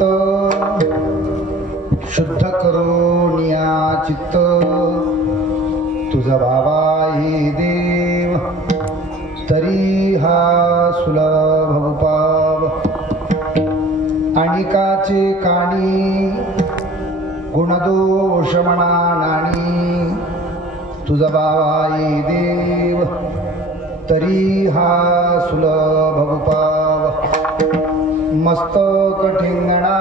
चित्त शुद्ध करून या चित्त तुझा बाबा हे देव तरी हा सुलभ उपाव आणिकाचे काणी गुणदोष म्हणा नाणी तुझा बाबा हे देव तरी हा सुलभ उपाव मस्तक ठेंगणा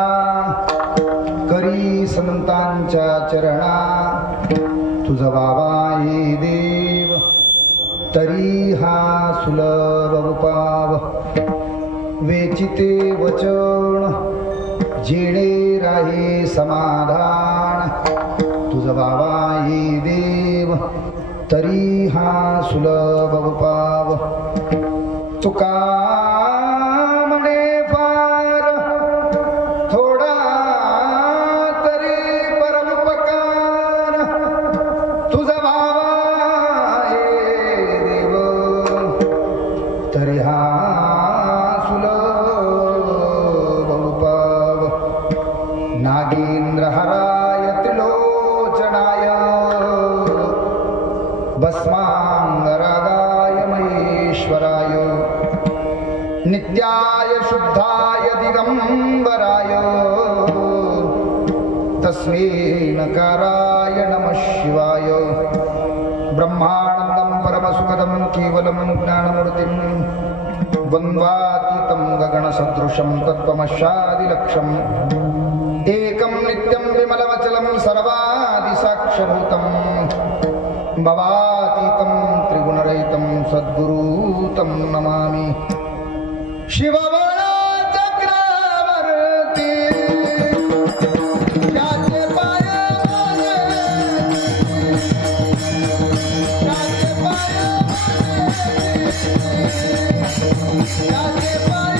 करी संतांच्या चरणा तुझा बाबा हे देव तरी हा सुलभ उपाव वेचिते वचन जेणे राहे समाधान तुझा बाबा हे देव तरी हा सुलभ उपाव तुका म्हणे फार थोडा तरी परमपकार तुझा बाबा हे देव तरी हा सुलभ उपाव नागेंद्र हराय त्रिलोचनाय भस्मांगरागाय महेश्वराय नित्याय शुद्धाय दिगंबराय तस्मै नकाराय नमः शिवाय ब्रह्मानंदं परमसुखदं केवलं ज्ञानमूर्तिं द्वन्द्वातीतं गगनसदृशं तत्त्वमस्यादिलक्ष्यम् एकं नित्यं विमलमचलं सर्वादिसाक्षरभूतं भवातीतं त्रिगुणरहितं सद्गुरुतं नमामि शिवबळ चक्रवर्ती याचे पाय याचे पाय याचे पाय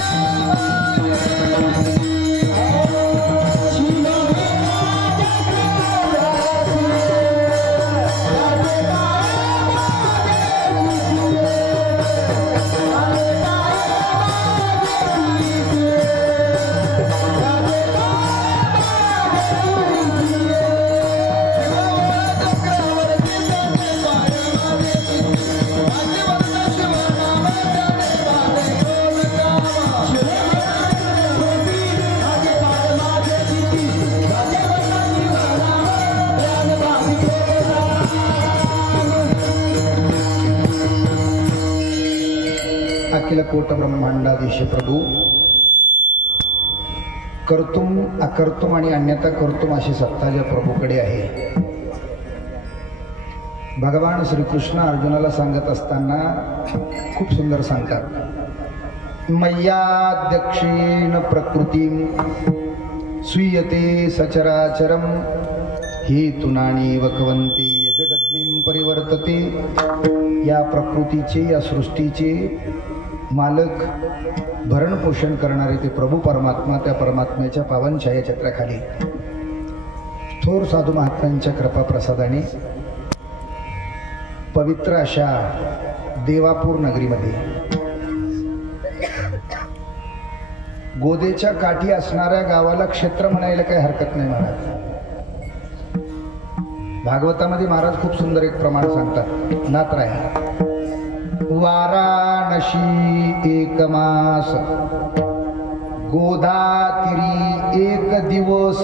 अखिल कोट ब्रह्मांडाधीश प्रभू कर्तुम अकर्तुम आणि अन्यथा कर्तुम अशी सत्ता ज्या प्रभूकडे आहे. भगवान श्रीकृष्ण अर्जुनाला सांगत असताना खूप सुंदर सांगतात. मय्याध्यक्षेण प्रकृतीं स्वीयते सचराचरम हेतुनानि वकवन्ति जगद्विं परिवर्तते. या प्रकृतीचे या सृष्टीचे मालक भरण पोषण करणारे ते प्रभू परमात्मा, त्या परमात्म्याच्या पावन छायाछत्राखाली थोर साधू महात्म्यांच्या कृपा प्रसादाने पवित्र अशा देवापूर नगरीमध्ये गोदेच्या काठी असणाऱ्या गावाला क्षेत्र म्हणायला काही हरकत नाही महाराज. भागवतामध्ये महाराज खूप सुंदर एक प्रमाण सांगतात. नात्र आहे. वाराणसी एक मास गोदातिरी एक दिवस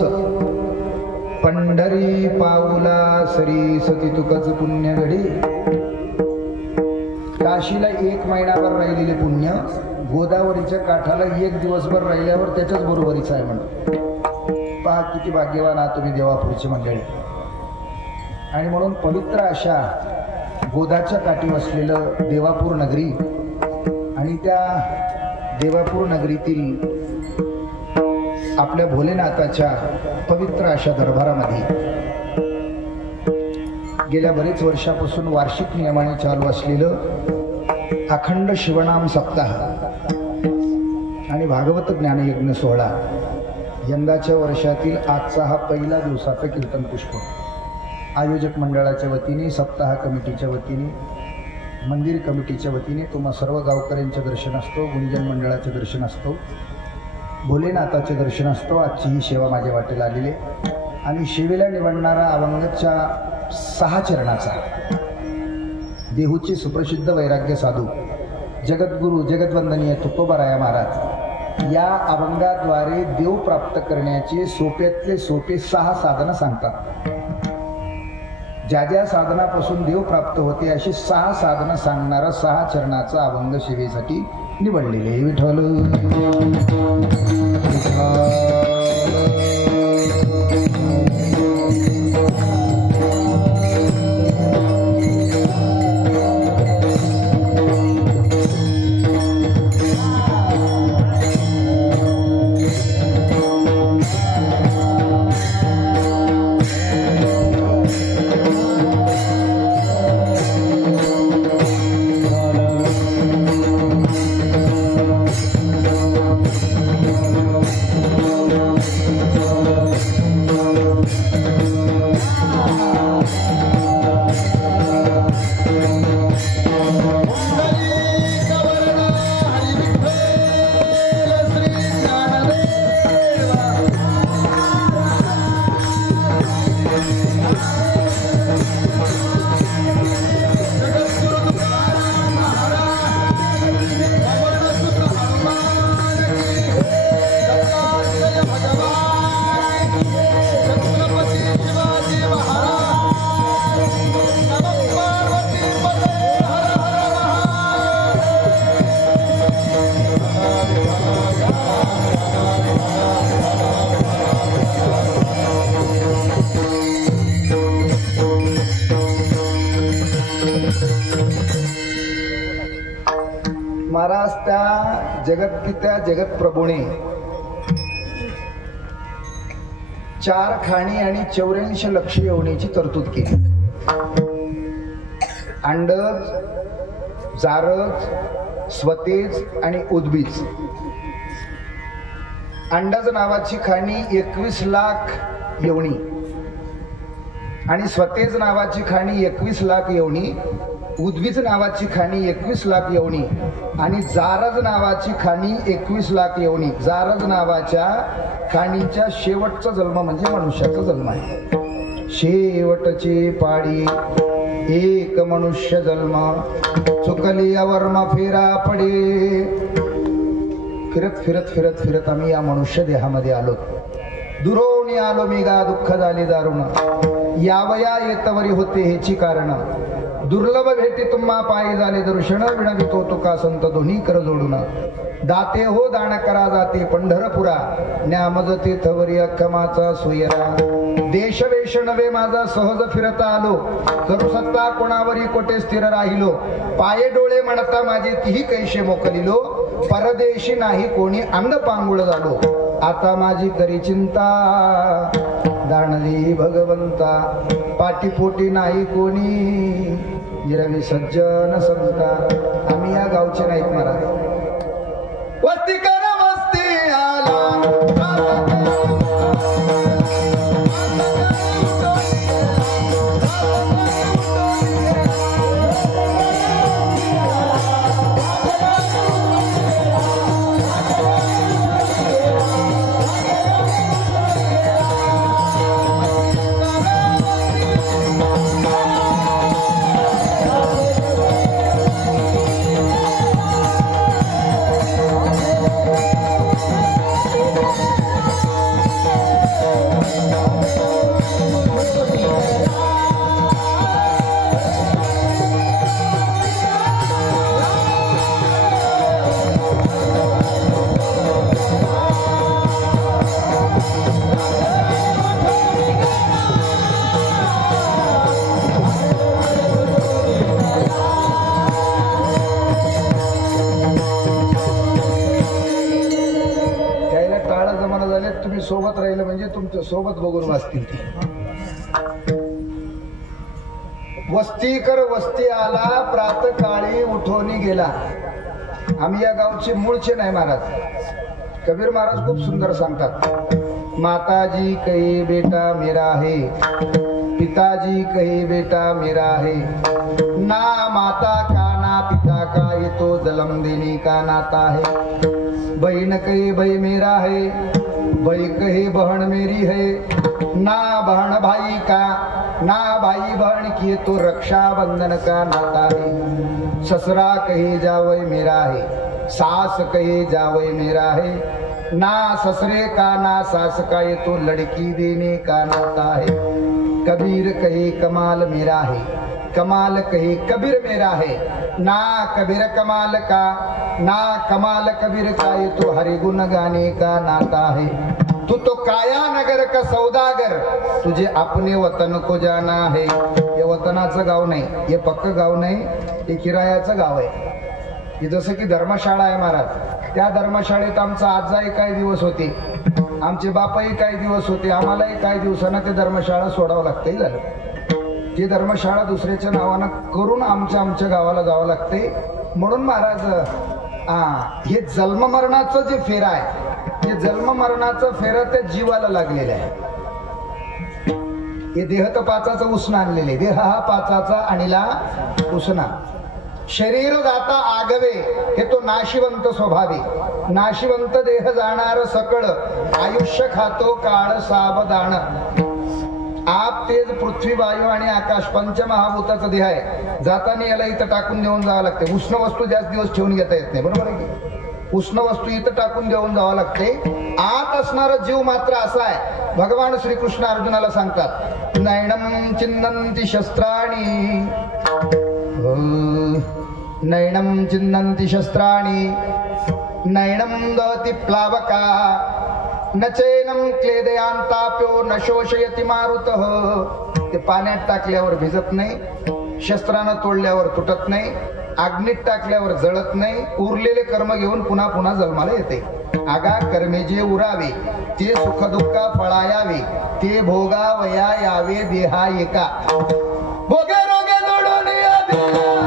पंढरी पाऊला सरी सती तुकच पुण्य घडी. काशीला एक महिनाभर राहिलेले पुण्य गोदावरीच्या काठाला एक दिवसभर राहिल्यावर त्याच्याच बरोबरीचं आहे म्हणून. पहा किती भाग्यवान आहात तुम्ही देवापूरची मंडळी. आणि म्हणून पवित्र अशा गोदाच्या काठी वसलेलं देवापूर नगरी आणि त्या देवापूर नगरीतील आपल्या भोलेनाथाच्या पवित्र अशा दरबारामध्ये गेल्या बरेच वर्षापासून वार्षिक नियमाने चालू असलेलं अखंड शिवनाम सप्ताह आणि भागवत ज्ञानयज्ञ सोहळा यंदाच्या वर्षातील आजचा हा पहिला दिवसाचा कीर्तन पुष्प आयोजक मंडळाच्या वतीने, सप्ताह कमिटीच्या वतीने, मंदिर कमिटीच्या वतीने तुम्हा सर्व गावकऱ्यांचं दर्शन असतो, गुंजन मंडळाचं दर्शन असतो. भोलेनाथाचे दर्शन असतो. आजची ही सेवा माझ्या वाटेला आलेली आहे आणि शिवेला निवडणारा अभंगाच्या 6 चरणाचा देहूचे सुप्रसिद्ध वैराग्य साधू जगद्गुरु जगद्वंदनीय तुकोबाराया महाराज या अभंगाद्वारे देव प्राप्त करण्याचे सोप्यातले सोपे 6 साधनं सांगतात. ज्या ज्या साधनापासून देव प्राप्त होते अशी 6 साधनं सांगणारा 6 चरणाचा अभंग सेवेसाठी निवडलेले. विठ्ठल महाराज त्या जगतपित्या जगतप्रभूने 4 खाणी आणि 84 लक्ष योनीची तरतूद केली. अंडज, जारज, स्वतेज आणि उद्बीज. अंडज नावाची खाणी 21 लाख योनी आणि स्वतेज नावाची खाणी 21 लाख योनी, उद्बीज नावाची खाणी 21 लाख योनी आणि जारज नावाची खाणी 21 लाख योनी. जारज नावाच्या खाणीच्या शेवटचा जन्म म्हणजे मनुष्याचा जन्म आहे. शेवटची पाडी एक मनुष्य जन्म, चुकली अवर्म फेरा पडे. फिरत फिरत फिरत फिरत आम्ही या मनुष्य देहामध्ये आलो. दुरोणी आलो मी गा दुःख झाले दारुण, यावया येतवरी होते हेची कारण. दुर्लभ भेटी तुम्हा पायी झाले दर्शन, विणवितो तुका संत दोन्ही कर जोडून. दाते हो दान करा जाते पंढरपुरा, न्यामज तीर्थवरी अख्खमाचा सुयरा. देश वेश नवे माझा सहज फिरता आलो, करू सत्ता कोणावरी कोटे स्थिर राहिलो. पाये डोळे म्हणता माझे तीही कैसे मोकलिलो, परदेशी नाही कोणी अंग पांगुळ झालो. आता माझी करी चिंता दानली भगवंता, पाठीपोटी नाही कोणी निरवी सज्जन संता. आम्ही या गावचे नाहीत महाराज. वस्ती कर वस्ती आला सोबत राहिलं म्हणजे तुमच्या सोबत बघून वाचतील ती. वस्ती कर वस्ती आला प्रातकाळी उठवणी गेला. आम्ही या गावचे मूळचे नाही महाराज. कबीर महाराज खूप सुंदर सांगतात, माताजी कहे बेटा मेरा है, पिताजी कहे बेटा मेरा है. ना माता का ना पिता का, ये तो जन्म देने का नाता है. बहन कहे भाई मेरा है, भाई कहे बहन मेरी है, ना बहन भाई का ना भाई बहन की तो रक्षाबंधन का नाता है। ससुरा कहे जावई मेरा है, सास कहे जावई मेरा है, ना ससुरे का ना सास का ये तो लड़की देने का नाता है। कबीर कहे कमाल मेरा है, कमाल कहे कबीर मेरा है, ना कबीर कमाल का ना कमाल कबीर का ये तो हरि गुण गाने का नाता है। तू तो काया नगर का सौदागर, तुझे अपने वतन को जाना है। हे वतनाचं गाव नाही, हे पक्क गाव नाही, हे किरायाचं गाव आहे। हे जसं की धर्मशाळा आहे महाराज, त्या धर्मशाळेत आमचा आजही काही दिवस होते, आमचे बापही काही दिवस होते, आम्हालाही काही दिवसांना ते धर्मशाळा सोडावं लागते। झालं ती धर्मशाळा दुसऱ्याच्या नावानं करून आमच्या गावाला जावं लागते। म्हणून महाराज हे जन्म मरणाचं जे फेरा आहे, हे जन्म मरणाचं फेरा त्या जीवाला लागलेलं आहे। हे देह तर पाचाचं उसणं आणलेले, देह हा पाचाचा आणिला उसणा। शरीर जाता आगवे हे तो नाशिवंत स्वभावे, नाशिवंत देह जाणार सकळ, आयुष्य खातो काळ सावधान। आप तेज पृथ्वी वायू आणि आकाश पंचमहाभूताचा देह आहे। जाताना याला इथं टाकून देऊन जावं लागते। उष्ण वस्तू जास्त दिवस ठेवून घेता येत नाही, बरोबर आहे की? उष्ण वस्तू इथं टाकून देऊन जावं लागते। आत असणारा जीव मात्र असा आहे, भगवान श्रीकृष्ण अर्जुनाला सांगतात, नैनम चिन्नन्ति शस्त्राणि, नैनम चिन्नन्ति शस्त्राणि, नैनम दहति प्लावका, न चैनम क्लेदयांताप्यो न शोषयति मारुतः। ते पाण्यात टाकल्यावर भिजत नाही, शस्त्रानं तोडल्यावर तुटत नाही, अग्नीत टाकल्यावर जळत नाही, उरलेले कर्म घेऊन पुन्हा पुन्हा जन्माला येते। आगा कर्मे जे उरावे ते सुख दुःख फळायावे, ते भोगावया यावे देहा एका। भोगे रोगे जोडून या देहा,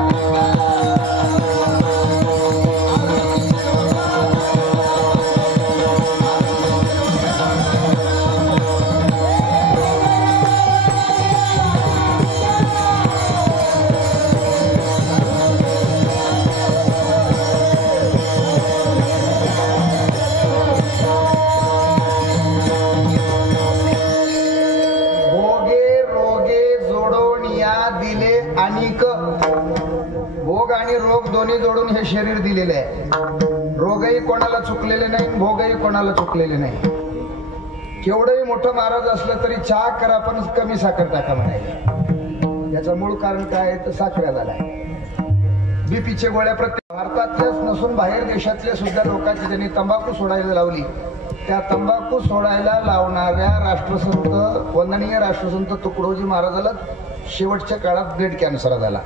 भोग आणि रोग दोन्ही जोडून हे शरीर दिलेले आहे। रोगही कोणाला चुकलेले नाही, भोगही कोणाला चुकलेले नाही। केवढंही मोठं महाराज असलं तरी चहा करा पण कमी साखर टाका म्हणायला। याचं मूळ कारण काय आहे तर साखऱ्या झालाय। बीपीच्या गोळ्या प्रत्येक भारतातल्याच नसून बाहेर देशातल्या सुद्धा लोकांची ज्यांनी तंबाखू सोडायला लावली, त्या तंबाखू सोडायला लावणाऱ्या राष्ट्रसंत वंदनीय राष्ट्रसंत तुकडोजी महाराजाला शेवटच्या काळात ब्लड कॅन्सर झाला।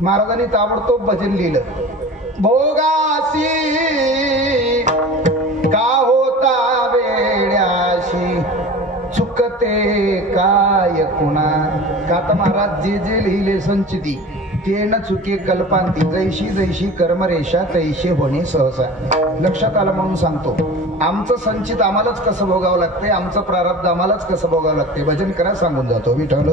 महाराजांनी ताबडतोब भजन लिहिलं, भोगासी का होता वेड्याशी, चुकते काय कुणा। का तर महाराज जे जे लिहिले संचिती ते न चुके कल्पांती, जैशी जैशी कर्मरेषा तैशी होणे सहसा। लक्षात आलं म्हणून सांगतो, आमचं संचित आम्हालाच कसं भोगावं लागतंय, आमचं प्रारब्ध आम्हालाच कसं भोगावं लागतंय। भजन करा सांगून जातो विठ्ठल।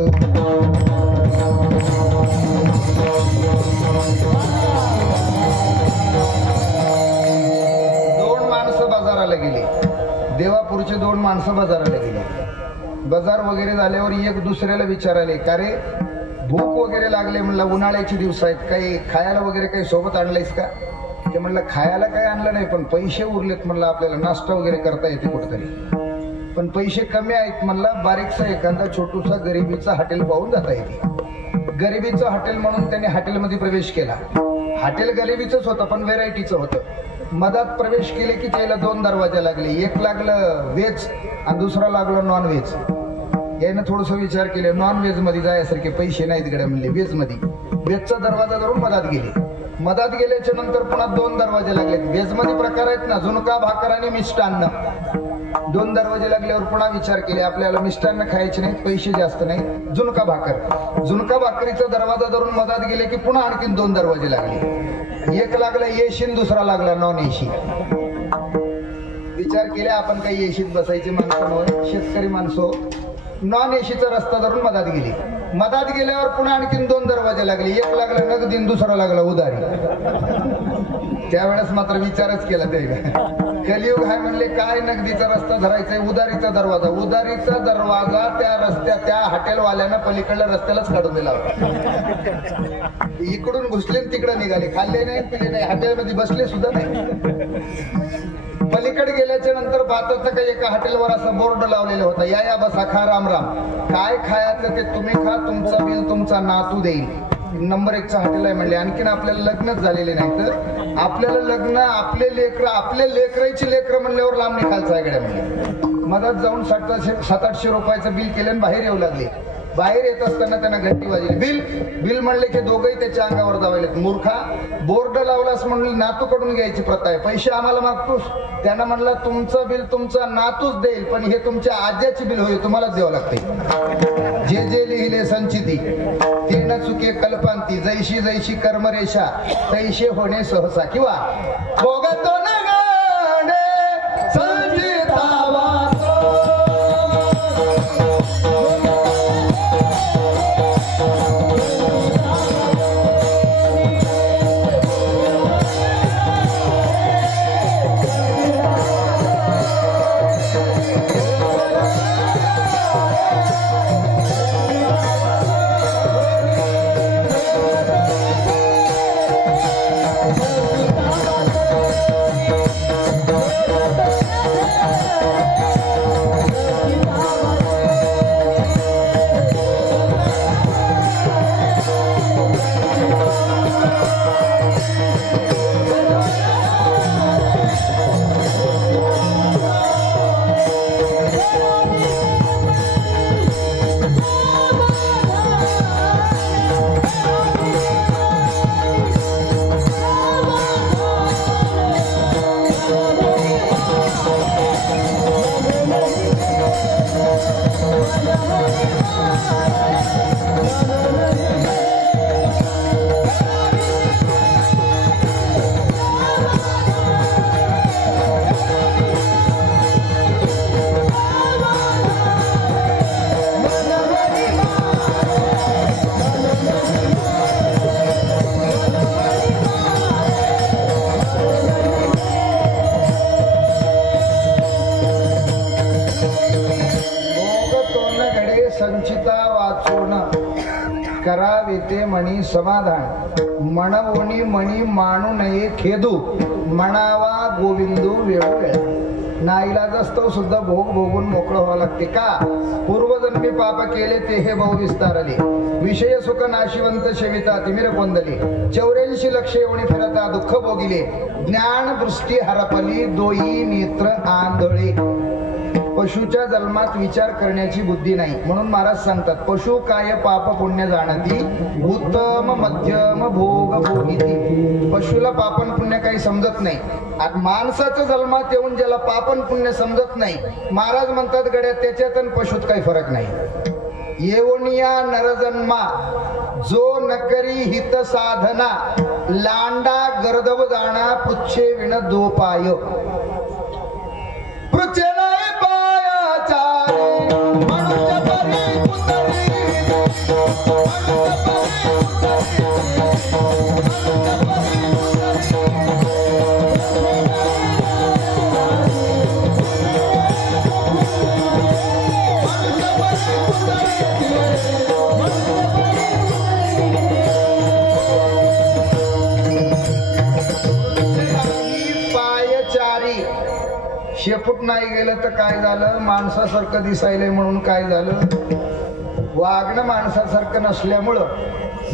दोन माणसं बाजाराला गेली, देवापूरचे दोन माणसं बाजाराला गेली। बाजार वगैरे झाल्यावर एक दुसऱ्याला विचारायले, का रे भूक वगैरे लागले, म्हणलं उन्हाळ्याचे दिवस आहेत, काही खायला वगैरे काही सोबत आणलंयस का? ते म्हणलं खायला काही आणलं नाही, पण पैसे उरलेत, म्हणलं आपल्याला नाश्ता वगैरे करता येते कुठेतरी, पण पैसे कमी आहेत, म्हणलं बारीकसा एखादा छोटूसा गरिबीचा हॉटेल पाहून जाता येते। गरिबीचं हॉटेल म्हणून त्यांनी हॉटेलमध्ये प्रवेश केला। हॉटेल गरिबीचंच होतं पण व्हेरायटीचं होतं। मधात प्रवेश केले की त्याला दोन दरवाजे लागले, एक लागलं व्हेज आणि दुसरा लागलं नॉन व्हेज। यानं थोडस विचार केले, नॉन व्हेज मध्ये जायसारखे पैसे नाहीत गड्या म्हणले, व्हेज मध्ये। व्हेजचा दरवाजा धरून मधात गेले, मधात गेल्याच्या नंतर पुन्हा दोन दरवाजे लागले। व्हेज मध्ये प्रकार आहेत ना, झुणका भाकर आणि मिष्टान्न। दोन दरवाजे लागल्यावर पुन्हा विचार केले, आपल्याला मिष्टान्न खायचे नाहीत, पैसे जास्त नाही, झुणका भाकर। झुणका भाकरीचा दरवाजा धरून मधात गेले की पुन्हा आणखीन दोन दरवाजे लागले, एक लागला एसी, दुसरा लागला नॉन एसी। विचार केले, आपण काही एसीत बसायची माणसं नव्हे, शेतकरी माणसं, नॉन एसीचा रस्ता धरून मधात गेली। मधात गेल्यावर पुन्हा आणखीन 2 दरवाजे लागले, एक लागला नगदी, दुसरा लागला उदारी. त्यावेळेस मात्र विचारच केला त्याला, कलियुग हाय म्हणले, काय नगदीचा रस्ता धरायचा, उदारीचा दरवाजा. उदारीचा दरवाजा त्या रस्त्या त्या हॉटेलवाल्यानं पलीकडल्या रस्त्यालाच काढून दिला होता. इकडून घुसले तिकडे निघाले, खाल्ले नाही पिले नाही, हॉटेलमध्ये बसले सुद्धा नाही. पलीकडे गेल्याच्या नंतर पाहतात तर काही एका हॉटेलवर असा बोर्ड लावलेला होता, या बसा खा राम राम, काय खायचं ते तुम्ही खा, तुमचा बिल तुमचा नातू देईल. नंबर 1चं हॉटेल आहे म्हणले. आणखीन आपल्याला लग्नच झालेले नाही, तर आपल्याला लग्न, आपले लेकरं, आपल्या लेकराची लेकरं म्हणल्यावर लांब निघालचं आहे गड्या म्हणले. मधात जाऊन 700-800 रुपयाचं बिल केलं आणि बाहेर येऊ लागले. बाहेर येत असताना त्यांना घंटी वाजली, बिल बिल म्हणले की दोघंही त्याच्या अंगावर धावायलेत. मूर्खा, बोर्ड लावलास म्हणलं नातूकडून घ्यायची प्रथा आहे, पैसे आम्हाला मागतोस. त्यांना म्हणलं तुमचं बिल तुमचा नातूच देईल, पण हे तुमच्या आज्याची बिल होईल, तुम्हालाच द्यावं लागते. जे जे लिहिले संचिती ते न चुके कल्पांती, जैशी जैशी कर्मरेषा तैशे होणे सहसा. किंवा भोगतो न गाणे संचिता करावे ते मणी समाधान, म्हणवणी मणी मानू नये खेदू, म्हणावा गोविंदू वेळोवेळ. नाईलाज असतो सुद्धा भोग भोगून मोकळं व्हावं लागते. का? पूर्वजन्मी पाप केले ते हे बहु विस्तारले, विषय सुख नाशिवंत शेविता तिमिर कोंदले, 84 लक्ष येऊन फिरता दुःख भोगिले, ज्ञान दृष्टी हरपली दोई नेत्र आंधळे. पशुच्या जन्मात विचार करण्याची बुद्धी नाही, म्हणून महाराज सांगतात पशु काय पाप पुण्य जाणती, उत्तम मध्यम भोग भोगिती. पशुला पापन पुण्य काही समजत नाही. आणि माणसाच्या जन्मात येऊन ज्याला पापन पुण्य समजत नाही, महाराज म्हणतात गड्या त्याच्यात आणि पशुत काही फरक नाही. येवनिया नरजन्मा जो नकरी हित साधना, लांडा गर्दव जाणा पृच्छे विण दोपाय. पृच्छे शेपूट नाही गेलं तर काय झालं, माणसासारखं दिसायलंय म्हणून काय झालं, वागणं माणसासारखं नसल्यामुळं,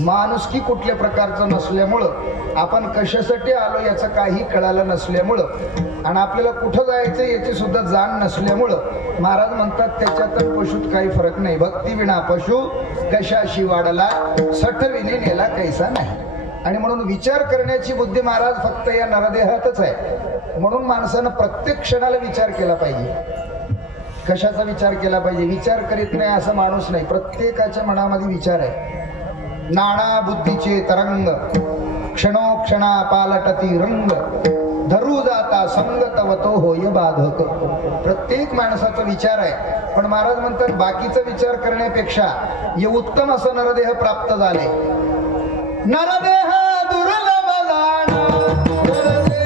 माणुसकी कुठल्या प्रकारचं नसल्यामुळं, आपण कशासाठी आलो याचं काही कळालं नसल्यामुळं, आणि आपल्याला कुठं जायचं याची सुद्धा जाण नसल्यामुळं महाराज म्हणतात त्याच्यात पशुत काही फरक नाही. भक्ती विना पशु कशाशी वाढला, सठविने नेला कैसा नाही. आणि म्हणून विचार करण्याची बुद्धी महाराज फक्त या नरदेहातच आहे. म्हणून माणसानं प्रत्येक क्षणाला विचार केला पाहिजे. कशाचा विचार केला पाहिजे? विचार करीत नाही असा माणूस नाही, प्रत्येकाच्या मनामध्ये विचार आहे. नाना बुद्धीचे तरंग क्षणोक्षणा पालटती रंग, धरू जाता संगतवतो होय बाधक. प्रत्येक माणसाचा विचार आहे, पण महाराज म्हणतात बाकीचा विचार करण्यापेक्षा हे उत्तम असं नरदेह प्राप्त झाले. नरदेह दुर्लभ जाणा, नरदेह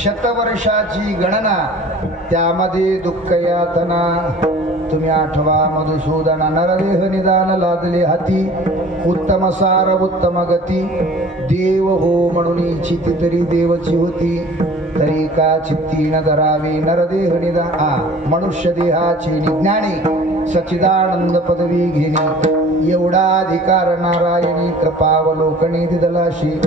शतवर्षाची गणना, त्यामध्ये दुःख यातना. तुम्ही आठवा मधुसूदना. नरदेह निदान लादले हाती, उत्तम सार उत्तम गती. देव हो म्हणून इच्छिती तरी देवची होती, तरी का चित्ती न धरावी. नरदेह निदान मनुष्य देहाची निज्ञानी, सच्चिदानंद पदवी घेणे. एवढा अधिकार नारायणी कृपावलोकणी दिदलाशी.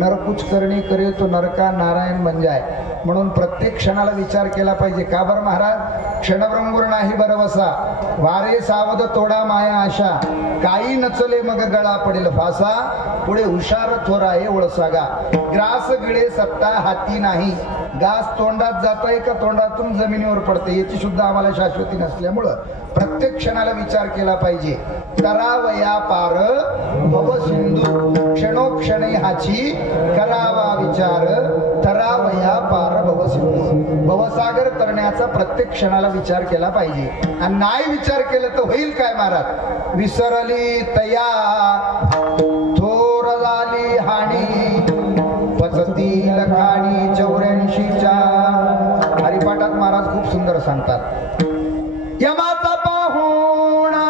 नरकुच करणे करे तो नरका नारायण बन जाय. म्हणून प्रत्येक क्षणाला विचार केला पाहिजे. का बरं महाराज? क्षणभ्रंगुर नाही बरवसा, वारे सावध तोडा माया आशा. काही नचले मग गळा पडेल फासा, पुढे हुशार थोरा आहे ओळसागा. ग्रास गिळे सत्ता हाती नाही, घास तोंडात जातोय का तोंडातून जमिनीवर पडते, याची सुद्धा आम्हाला शाश्वती नसल्यामुळं प्रत्येक क्षणाला विचार केला पाहिजे. करावया पार भव सिंधू, क्षणोक्षणी हाची करावा विचार. तरावया पार भव सिंधू, भवसागर तरण्याचा प्रत्येक क्षणाला विचार केला पाहिजे. आणि नाही विचार केला तर होईल काय महाराज? विसरली तया थोर झाली हानी, पचती लखाणी 84च्या. हरिपाठात महाराज खूप सुंदर सांगतात. यमाचा पाहुणा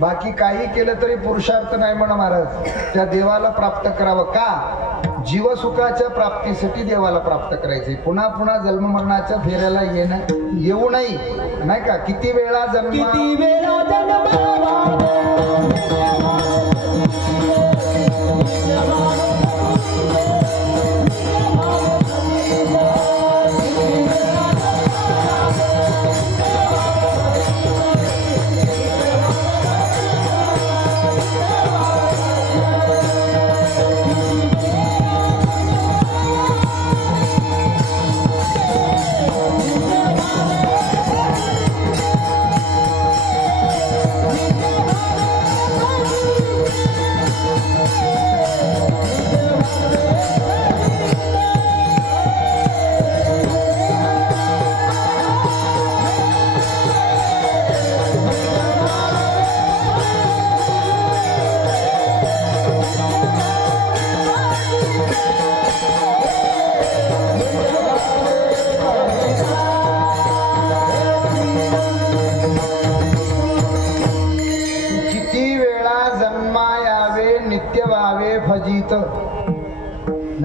बाकी काही केलं तरी पुरुषार्थ नाही म्हणा महाराज. त्या देवाला प्राप्त करावं. का? जीवसुखाच्या प्राप्तीसाठी देवाला प्राप्त करायचे. पुन्हा पुन्हा जन्म मरणाच्या फेऱ्याला येऊ नाही का? किती वेळा जन्म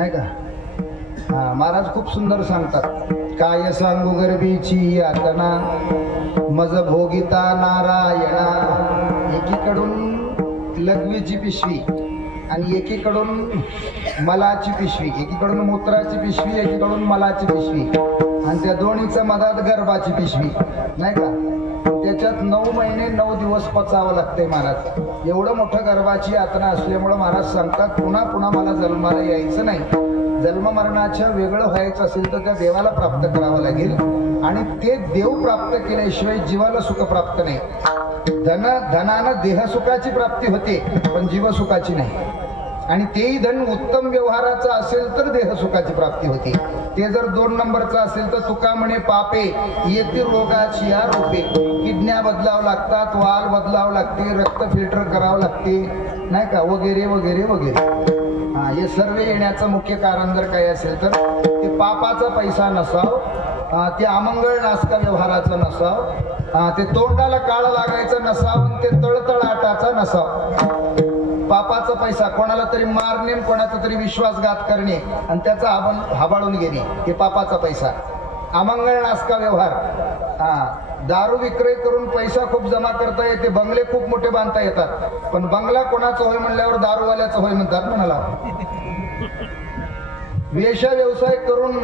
नाही का? हा, महाराज खूप सुंदर सांगतात, काय सांगू गर्भीची यातना मज भोगिता नारायणा. एकीकडून लघवीची पिशवी आणि एकीकडून मलाची पिशवी, एकीकडून मूत्राची पिशवी, एकीकडून मलाची पिशवी, आणि त्या दोन्हीच्या मधात गर्भाची पिशवी, नाही का? त्याच्यात 9 महिने 9 दिवस पचावं लागतंय महाराज. एवढं मोठं गर्भाची यातना असल्यामुळं महाराज सांगतात, पुन्हा पुन्हा मला जन्माला यायचं नाही. जन्म मरणाच्या वेगळं व्हायचं असेल तर त्या देवाला प्राप्त करावं लागेल, आणि ते देव प्राप्त केल्याशिवाय जीवाला सुख प्राप्त नाही. धनानं देहसुखाची प्राप्ती होते, पण जीवसुखाची नाही. आणि तेही धन उत्तम व्यवहाराचं असेल तर देहसुखाची प्राप्ती होते. ते जर 2 नंबरचं असेल तर तुका म्हणे पापे येते रोगाची या रूपे. किडन्या बदलावं लागतात, वाल बदलावं लागते, रक्त फिल्टर करावं लागते, नाही का, वगैरे वगैरे वगैरे. हा, हे सर्व येण्याचं मुख्य कारण जर काही असेल तर ते पापाचा पैसा नसाव, ते अमंगळ नासका व्यवहाराचा नसाव, ते तोंडाला काळा लागायचं नसाव, ते तळतळाटाचा नसाव. पापाचा पैसा कोणाला तरी मारणे, कोणाचा तरी विश्वासघात करणे आणि त्याचा हाबाळून घेणे, हे पापाचा पैसा. अमंगळ नासका व्यवहार. दारू विक्रय करून पैसा खूप जमा करता येते, बंगले खूप मोठे बांधता येतात, पण बंगला कोणाचं होय म्हणल्यावर दारूवाल्याचं होय म्हणतात म्हणाला. वेश्या व्यवसाय करून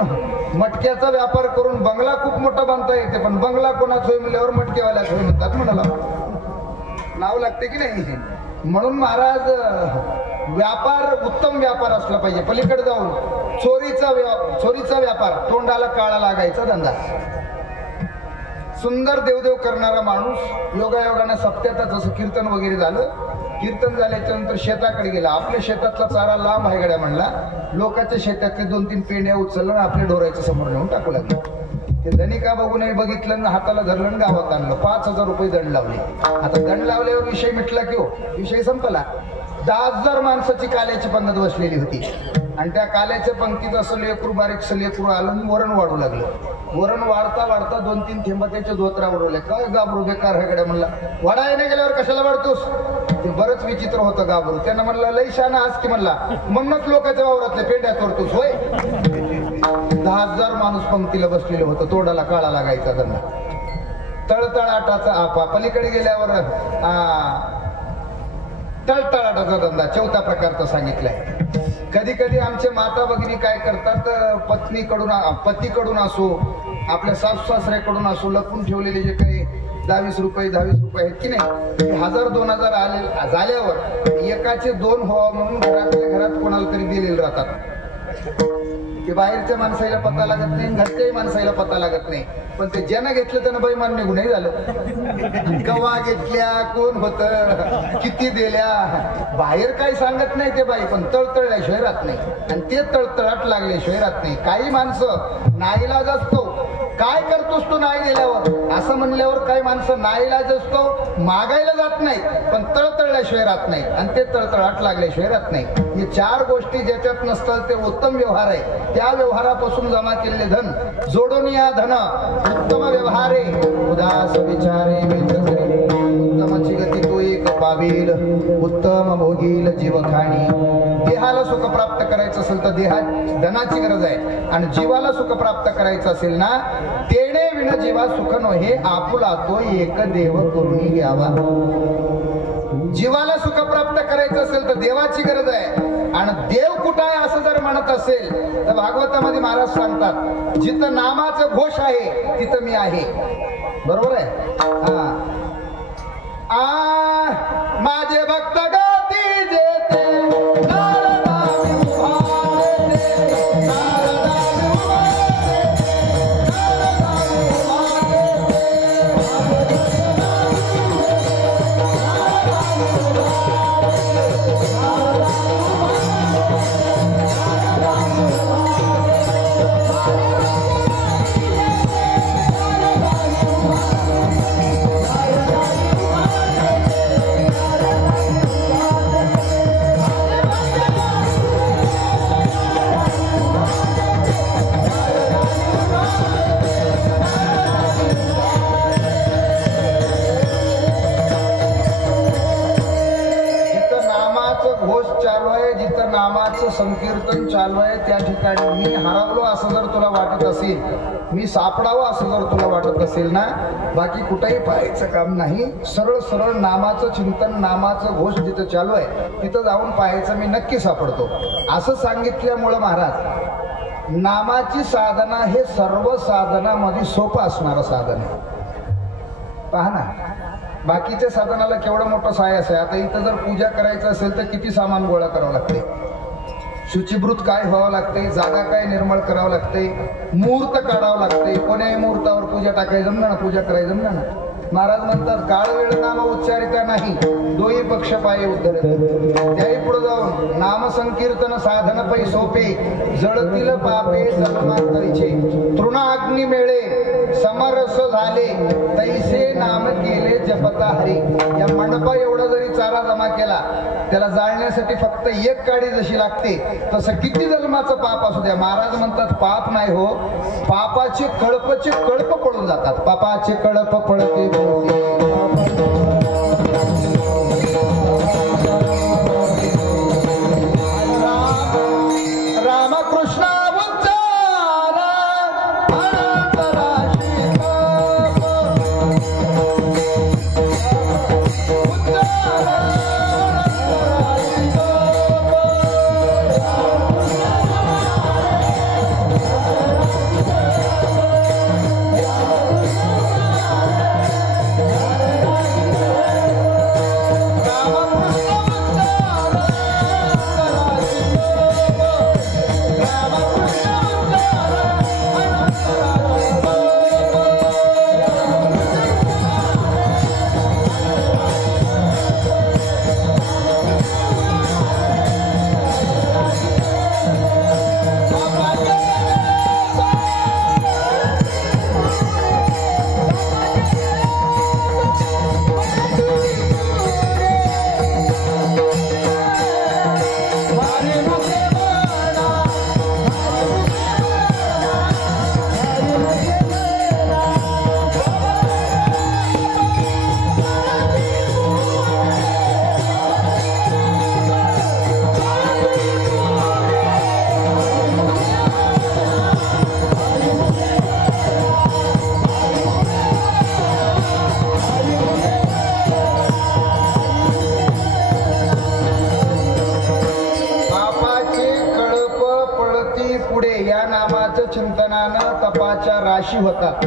मटक्याचा व्यापार करून बंगला खूप मोठा बांधता येते, पण बंगला कोणाचं होय म्हणल्यावर मटकेवाल्याचं होय म्हणतात म्हणाला. नाव लागते की नाही? म्हणून महाराज व्यापार उत्तम व्यापार असला पाहिजे. पलीकडे जाऊन चोरीचा व्यापार, तोंडाला काळा लागायचा धंदा. सुंदर देवदेव करणारा माणूस योगायोगाने सप्त्यात जसं कीर्तन वगैरे झालं, कीर्तन झाल्याच्या नंतर शेताकडे गेला. आपल्या शेतातला चारा लांब आहे गड्या म्हणला. लोकांच्या शेतातले 2-3 पेंड्या उचललं, आपल्या डोराच्या समोर नेऊन टाकू लागले. ते धनिका बघून बघितलं, हाताला धरलं, गावात आणलं. 5,000 रुपये दंड लावले. आता दंड लावल्यावर विषय मिटला की हो, विषय संपला. 10,000 माणसाची काल्याची पंगत बसलेली होती, आणि त्या काल्याच्या पंक्तीत असं लेकरू, बारीकसं लेकरू आलं, वरण वाढू लागलं. वरण वाढता वाढता 2-3 थेंब त्याच्या धोत्रा उडवले. काय गाबरू बेकार आहे गड्या म्हणला, वाढायला गेल्यावर कशाला वाढतोस? ते बरंच विचित्र होतं गाबरू. त्यांना म्हणलं, लई शाना आज की म्हणला, म्हणूनच लोकांच्या वावरातल्या पेंड्या चोरतोस होय. 10,000 माणूस पंक्तीला बसलेले होतं, तोंडाला काळा लागायचा धंदा, तळतळाटाचा आपा. पलीकडे गेल्यावर तळतळाटाचा धंदा 4था प्रकारचा सांगितलाय. कधी कधी आमचे माता भगिनी काय करतात, पतीकडून असो, आपल्या सासू सासऱ्याकडून असो, लपून ठेवलेले जे काही 10-20 रुपये आहेत की नाही, 1000-2000 आले झाल्यावर एकाचे 2 व्हावं म्हणून घरातल्या घरात कोणाला तरी दिलेले राहतात. ते बाहेरच्या माणसाला पत्ता लागत नाही, घरच्याही माणसाला पत्ता लागत नाही, पण ते ज्यानं घेतलं त्यानं बैमान निघून झालं. कवा घेतल्या, कोण होत, किती दिल्या, बाहेर काही सांगत नाही ते बाई, पण तळतळल्याशिवाय राहत नाही, आणि ते तळतळाट लागल्याशिवाय राहत नाही. काही माणसं नाईलाज असतो, काय करतोस तू नाही दिल्यावर असं म्हणल्यावर काही माणसं नाईलाज असतो, मागायला जात नाही, पण तळतळल्याशिवाय राहत नाही, आणि ते तळतळाट लागल्याशिवाय राहत नाही. हे 4 गोष्टी ज्याच्यात नसतात ते उत्तम व्यवहार आहे. त्या व्यवहारापासून जमा केलेले धन जोडून या धन उत्तम व्यवहारे उदास विचारे उत्तमाची गती तो एक पावेल, उत्तम भोगील जीव खाणी. देहाला सुख प्राप्त करायचं असेल तर धनाची गरज आहे, आणि जीवाला सुख प्राप्त करायचं असेल ना, तेणे विण जीवा सुख नव्हे, आपुला तो एक देव करून घ्यावा. जीवाला सुख प्राप्त करायचं असेल तर देवाची गरज आहे, आणि देव कुठं आहे असं जर म्हणत असेल तर भागवतामध्ये महाराज सांगतात, जिथं नामाचं घोष आहे तिथं मी आहे. बरोबर आहे? माझे भक्त गती जेते संकीर्तन चालू आहे, त्या ठिकाणी मी हरवलो असं जर तुला वाटत असेल, मी सापडावं असं जर तुला वाटत असेल ना, बाकी कुठेही पाहायचं काम नाही. सरळ सरळ नामाचं चिंतन, नामाचं घोष जिथं चालू आहे तिथं जाऊन पाहायचं, मी नक्की सापडतो असं सांगितल्यामुळं महाराज नामाची साधना हे सर्व साधनामध्ये सोपं असणारं साधन आहे. पहा ना, बाकीच्या साधनाला केवढं मोठं सायस आहे. आता इथं जर पूजा करायचं असेल तर किती सामान गोळा करावं लागते, शुचिभूत काय व्हावं लागते, जागा काय निर्मळ करावं लागते, मुहूर्त काढावं लागते. कोण्याही मुहूर्तावर पूजा टाकायचं जमना ना, पूजा करायचं जमना ना. महाराज म्हणतात काळ वेळ नाम उच्चारिता नाही, दोही पक्ष पाये उद्धर. त्याही पुढे जाऊन नाम संकीर्तन साधन पै सोपे, जळतील पापे जन्मांतरीचे. तृणाग्नी मेळे समरस झाले, तैसे नाम केले जपता हरी. या मंडपा एवढा जरी चारा जमा केला, त्याला जाळण्यासाठी फक्त एक काडी जशी लागते, तसं किती जन्माचं पाप असू द्या, महाराज म्हणतात पाप नाही हो, पापाचे कळपचे कळप पडून जातात. पापाचे कळप पडते रामकृष्ण चिंतनानं तपाच्या राशी होतात.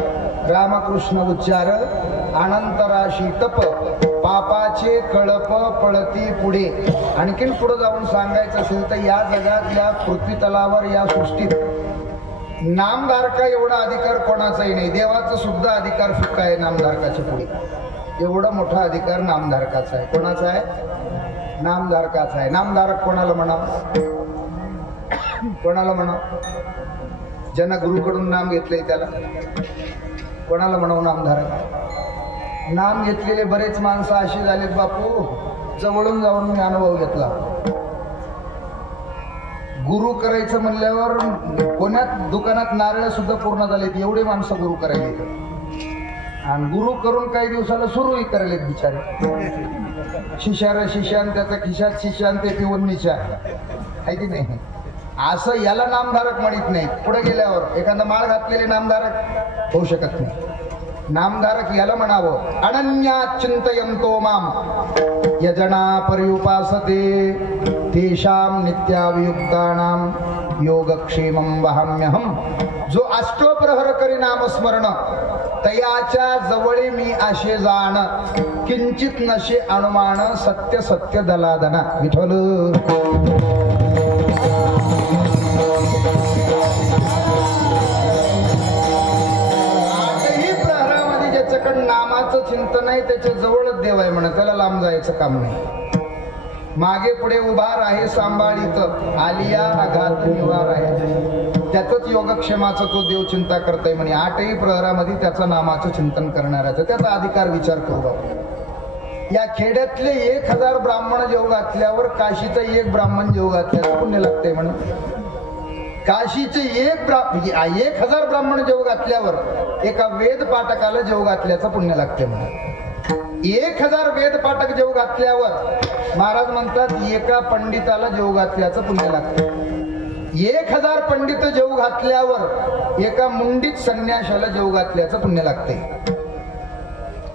रामकृष्ण उच्चार अनंत राशी तप, पापाचे कळप पळती पुढे. आणखीन पुढे जाऊन सांगायचं असेल तर या जगातल्या पृथ्वी तलावर, या सृष्टीत नामधारका एवढा अधिकार कोणाचाही नाही. देवाचा सुद्धा अधिकार फिक्का आहे नामधारकाच्या पुढे. एवढा मोठा अधिकार नामधारकाचा आहे. कोणाचा आहे? नामधारकाचा आहे. नामधारक कोणाला म्हणावं? कोणाला म्हणावं? ज्यांना गुरुकडून नाम घेतलंय त्याला कोणाला म्हणावं नामधारक? नाम घेतलेले बरेच माणसं अशी झालेत बापू, जवळून जाऊन मी अनुभव घेतला. गुरु करायचं म्हणल्यावर कोण्यात दुकानात नारळ सुद्धा पूर्ण झालेत, एवढे माणसं गुरु करायला. आणि गुरु करून काही दिवसाला सुरूही करायलेत बिचारे. शिष्यार शिष्यान त्याचा खिशात शिष्यान ते पिऊन निशा आहे की नाही. असं याला नामधारक म्हणत नाही. पुढे गेल्यावर एखादा माळ घातलेले नामधारक होऊ शकत नाही. नामधारक याला म्हणावं अनन्यात चिंतयन्तो माम यजना पर्युपासते तेषां नित्यावियुक्तानां योगक्षेमं वहाम्यहम्. जो अष्टप्रहर करी नामस्मरण, तयाच्या जवळे मी आशे जाण, किंचित नशे अनुमान सत्य सत्य दलादना. विठ्ठल नामाचं चिंतन आहे, त्याच्या जवळच देव आहे म्हणा, त्याला लांब जायचं काम नाही. मागे पुढे उभा राहे सांभाळीत, आलिया आघात निवार आहे. त्यातच योगक्षेमाचं तो देव चिंता करताय म्हणे. आठही प्रहरामध्ये त्याचं नामाचं चिंतन करणाऱ्याचा त्याचा अधिकार विचार करू आपण. या खेड्यातले 1000 ब्राह्मण जेव घातल्यावर काशीचा 1 ब्राह्मण जेव घातल्याचं पुण्य लागतंय म्हणून. काशीचे 1000 ब्राह्मण जेव घातल्यावर एका वेद पाठकाला जेव घातल्याचं पुण्य लागते म्हणून. 1000 वेद पाठक जेव घातल्यावर महाराज म्हणतात एका पंडिताला जेव घातल्याचं पुण्य लागतं. 1000 पंडित जेव घातल्यावर एका मुंडीत संन्याशाला जेव घातल्याचं पुण्य लागते.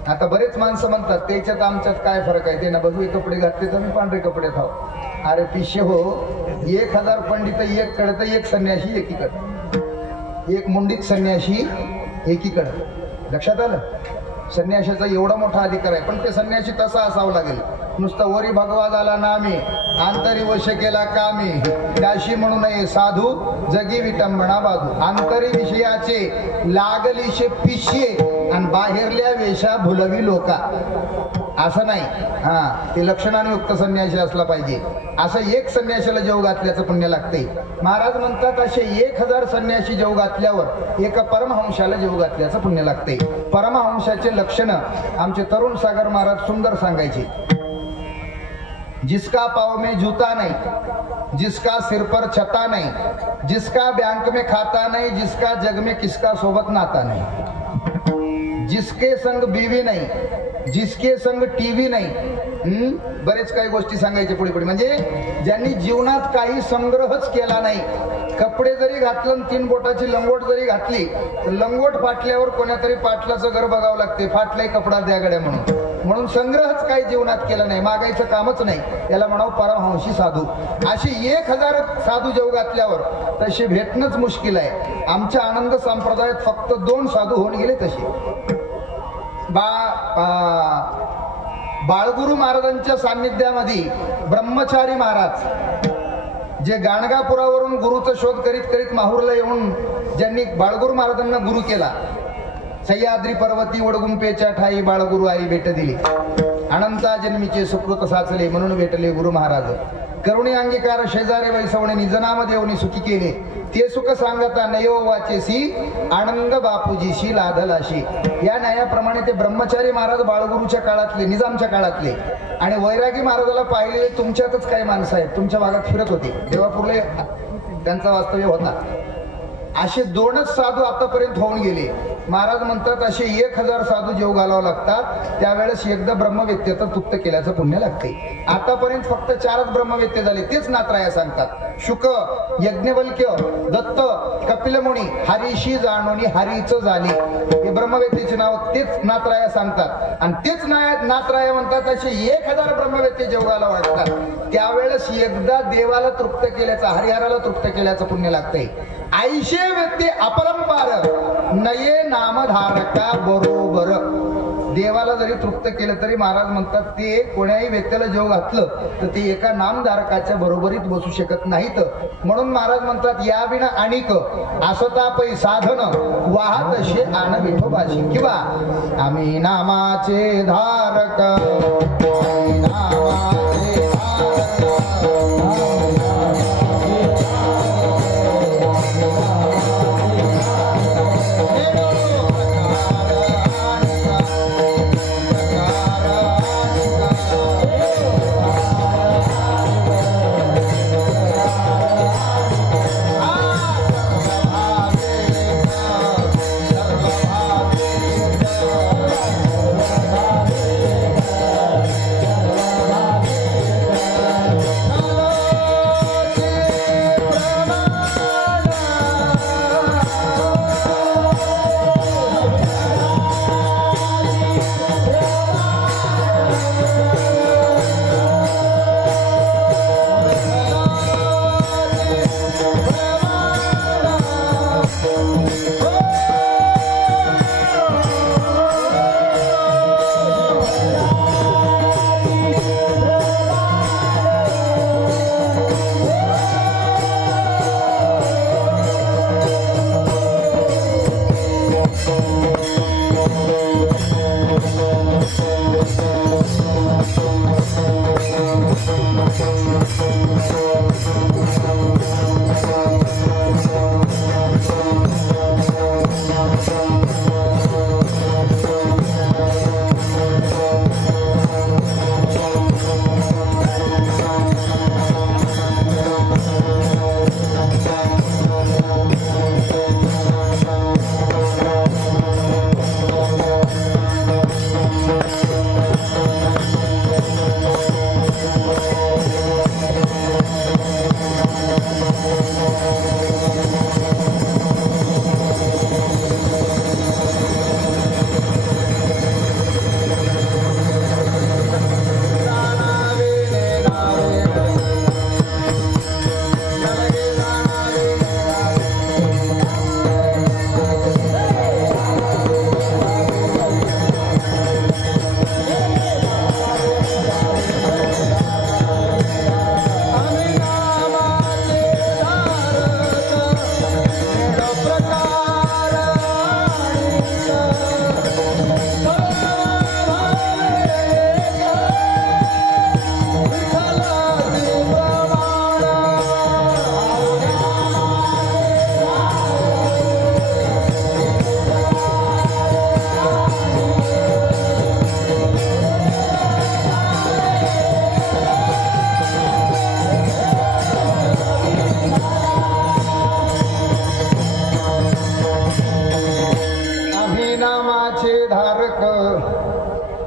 आता बरेच माणसं म्हणतात त्याच्यात आमच्यात काय फरक आहे, ते ना बघू कपडे घातले तर मी पांढरे कपडे खाऊ. अरे पिशे हो, 1000 पंडित एक कडे तर एक संन्याशी एकीकडे, एक मुंडीत संन्याशी एकीकडे. लक्षात आलं? संन्याशाचा एवढा मोठा अधिकार आहे, पण ते संन्याशी तसा असावं लागेल. नुसता वरी भगवा झाला नामे, आंतरी वश केला कामे, त्याशी म्हणू नये साधू जगी विटंबना बाधू. आंतरी विषयाचे लागलीशे पिशे आणि बाहेरल्या वेशा भुलवी लोका, असं नाही. ते लक्षणाने युक्त संन्यासी असला पाहिजे. असं एक संन्याशाला जेव घातल्याचं पुण्य लागते. महाराज म्हणतात असे 1000 संन्याशी जेव घातल्यावर एका परमहंशाला जेव घातल्याचं पुण्य लागते. परमहंशाचे लक्षण आमचे तरुण सागर महाराज सुंदर सांगायचे. जिसका पाव में जूता नहीं, जिसका सिर पर छता नहीं, जिसका बैंक में खाता नहीं, जिसका जग में किसका सोबत नाता नहीं, जिसके संग बीवी नाही, जिसके संग टीव्ही नाही. बरेच काही गोष्टी सांगायचे पुढे पुढे. म्हणजे ज्यांनी जीवनात काही संग्रहच केला नाही, कपडे जरी घातलं 3 बोटाची लंगोट जरी घातली तर लंगोट फाटल्यावर कोणातरी पाटलाचं घर बघावं लागते, फाटलाय कपडा द्या गड्या म्हणून संग्रहच काही जीवनात केला नाही, मागायचं कामच नाही. याला म्हणावं परमहंशी साधू. अशी 1000 साधू जेव घातल्यावर तसे भेटणंच मुश्किल आहे. आमच्या आनंद संप्रदायात फक्त 2 साधू होऊन गेले तसे. बाळगुरु महाराजांच्या सान्निध्यामध्ये ब्रह्मचारी महाराज जे गाणगापुरावरून गुरुचा शोध करीत करीत माहूरला येऊन ज्यांनी बाळगुरु महाराजांना गुरु केला. सह्याद्री पर्वती वडगुंपेच्या ठाई बाळगुरु आई भेट दिली, अनंता जन्मीचे सुकृत साचले म्हणून भेटले गुरु महाराज. करुणी अंगीकार शेजारे वैसवणे निजनाम देवनी सुखी केले, ते सुख सांगता नयो वाचेसी आनंद बापूजीशी लाधलाशी. या न्यायाप्रमाणे ते ब्रह्मचारी महाराज बाळगुरूच्या काळातले, निजामच्या काळातले, आणि वैरागी महाराजाला पाहिलेले तुमच्यातच काही माणसं आहेत, तुमच्या भागात फिरत होते, देवापूरला त्यांचा वास्तव्य होता. असे 2च साधू आतापर्यंत होऊन गेले. महाराज म्हणतात असे 1000 साधू जेव घालावं लागतात, त्यावेळेस एकदा ब्रह्मवेत्तेचं तुप्त केल्याचं पुण्य लागते. आतापर्यंत फक्त 4च ब्रह्मवेत्ते झाले, तेच नात्राया सांगतात. शुक, यज्ञवल्क्य, दत्त, कपिलमुनी, हरीशी जाणोनी हरीचं झाली, हे ब्रह्मवेत्तेचे नाव, तेच नात्राया सांगतात. आणि तेच नात्राया म्हणतात असे 1000 ब्रह्मवेत्ते जेव घालावं लागतात, त्यावेळेस एकदा देवाला तृप्त केल्याचं, हरिहराला तृप्त केल्याचं पुण्य लागतंय. 80 व्यक्ती अपरंपार नये नामधारका बरोबर. देवाला जरी तृप्त केलं तरी महाराज म्हणतात ते कोण्याही व्यक्तीला जेव घातलं तर ते एका नामधारकाच्या बरोबरीत बसू शकत नाहीत. म्हणून महाराज म्हणतात या विना अनिक असतापै साधन वाहत असे आन विठोबाशी. किंवा आम्ही नामाचे धारक, नामाचे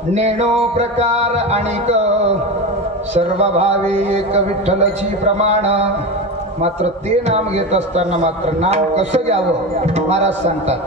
नेणो प्रकार अनेक सर्व भावे एक विठ्ठलची प्रमाण. मात्र ते नाम घेत असताना मात्र नाम कसं घ्यावं महाराज सांगतात.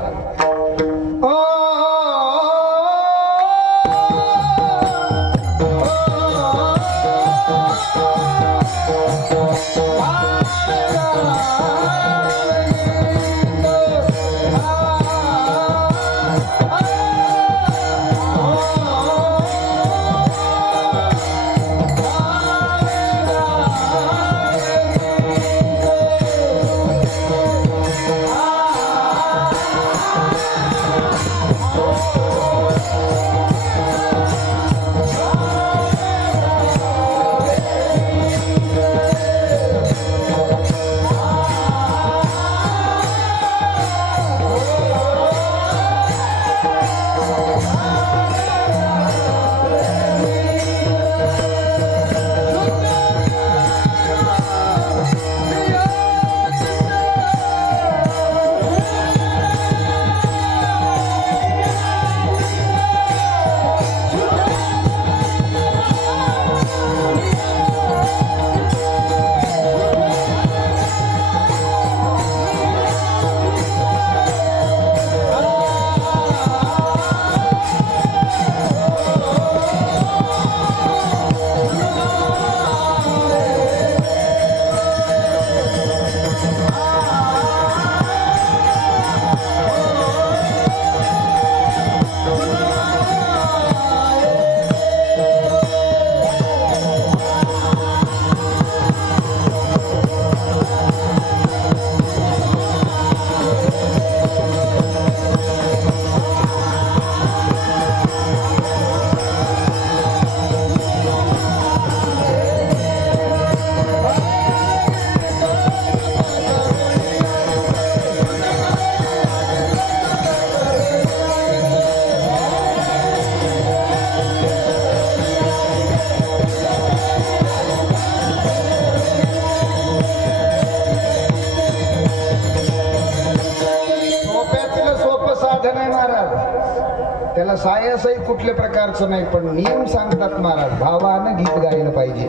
त्याला सायासही कुठल्या प्रकारचं नाही, पण नियम सांगतात महाराज. भावानं गीत गायला पाहिजे.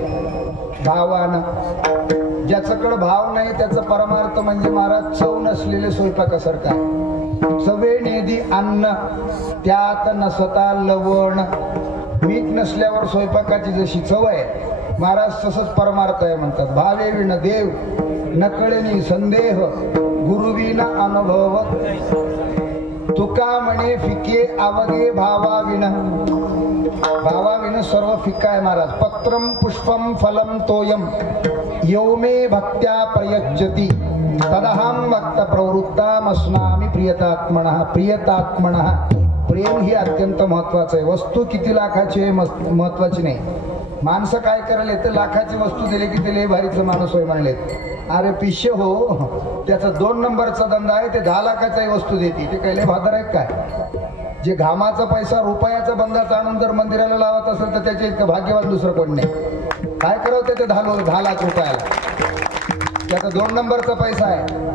भावानं. ज्याच्याकडे भाव नाही त्याचा परमार्थ म्हणजे महाराज चव नसलेले स्वयंपाकासारखा. चवे नेदी अन्न त्यात नसता लवण. मीठ नसल्यावर स्वयंपाकाची जशी चव आहे महाराज तसंच परमार्थ आहे म्हणतात. भावे विण देव नकळणी संदेह गुरुविना अनुभव. तुका म्हणे फिके आवगे भावाविण. भावाविण सर्व फिक्का आहे महाराज. पत्रम पुष्पम फलम तोयम यौमे भक्त्या प्रयज्यति तदहम भक्त प्रवृत्तामस्नामि प्रियतात्मनः. प्रियतात्मनः प्रेम ही अत्यंत महत्वाचं आहे. वस्तू किती लाखाची आहे महत्वाची नाही. माणसं काय करायला तर लाखाची वस्तू दिली की ते लय भारीचं माणूस होय म्हणले. अरे पिशे हो, त्याचा 2 नंबरचा धंदा आहे. ते 10 लाखाची वस्तू देते ते काही लय भादर आहे काय. जे घामाचा पैसा रुपयाचा बंदाचा आणून जर मंदिराला लावत असेल तर त्याचे इतकं भाग्यवान दुसरं कोण नाही. काय करावं ते 10 लाख रुपयाला. त्याचा 2 नंबरचा पैसा आहे.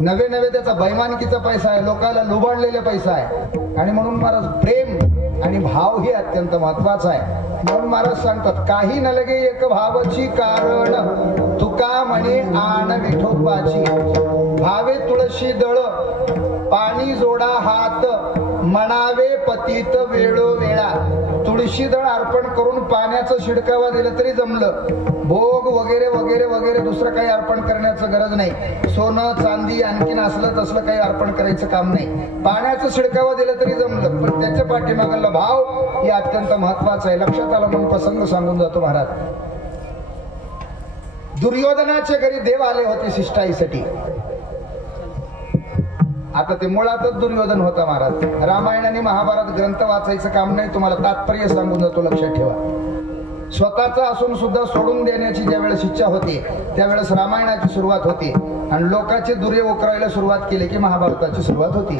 नवे त्याचा बैमानिकीचा पैसा आहे. लोकांना लुबाडलेला पैसा आहे. आणि म्हणून महाराज प्रेम आणि भाव हे अत्यंत महत्वाचा आहे. म्हणून महाराज सांगतात काही न लगे एक भावची कारण तुका म्हणे आण विठोबाची. भावे तुळशी दळ पाणी जोडा हात म्हणावे पतित वेळोवेळा. तुळशी दळ अर्पण करून पाण्याचं शिडकावा दिलं तरी जमलं. भोग वगैरे वगैरे वगैरे दुसरं काही अर्पण करण्याचं गरज नाही. सोनं चांदी आणखीन असलं तसलं काही अर्पण करायचं काम नाही. पाण्याचं शिडकावा दिलं तरी जमलं. पण त्याच्या पाठीमागला भाव हे अत्यंत महत्वाचं आहे. लक्षात आलं म्हणून प्रसंग सांगून जातो महाराज. दुर्योधनाच्या घरी देव आले होते शिष्टाईसाठी. आता ते मुळातच दुर्योधन होता महाराज. रामायण आणि महाभारत ग्रंथ वाचायचं काम नाही. तुम्हाला तात्पर्य सांगून जातो, लक्षात ठेवा. स्वतःचा असून सुद्धा सोडून देण्याची ज्यावेळेस इच्छा होती त्यावेळेस रामायणाची सुरुवात होती. आणि लोकांचे दुर्य उकरायला सुरुवात केली की महाभारताची सुरुवात होती.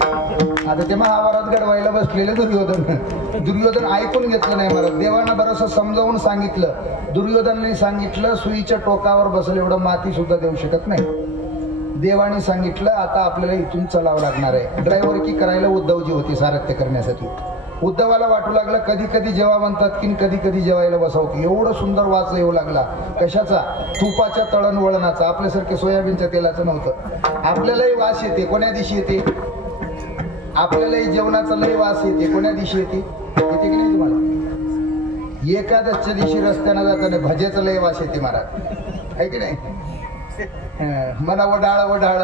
आता ते महाभारत घडवायला बसलेले दुर्योधन ऐकून घेतलं नाही महाराज. देवानं बरंच समजावून सांगितलं. दुर्योधनाने सांगितलं सुईच्या टोकावर बसल एवढं माती सुद्धा देऊ शकत नाही. देवाने सांगितलं आता आपल्याला इथून चलावं लागणार आहे. ड्रायव्हर की करायला उद्धवजी होती सारथ्य करण्यासाठी. उद्धवाला वाटू लागलं कधी कधी जेव्हा म्हणतात की कधी कधी जेवायला बसवते. एवढं सुंदर वास येऊ लागला. कशाचा? तुपाच्या तळणवळणाचा. आपल्यासारखे सोयाबीनच्या तेलाचं नव्हतं. आपल्यालाही वास येते. कोण्या दिवशी येते? आपल्यालाही जेवणाचा लय वास येते. कोण्या दिवशी येते? येते की नाही तुम्हाला? एकादशच्या दिवशी रस्त्यानं जाताना भज्याचा लय वास येते महाराज, आहे की नाही? मला वडाळ वडाळ,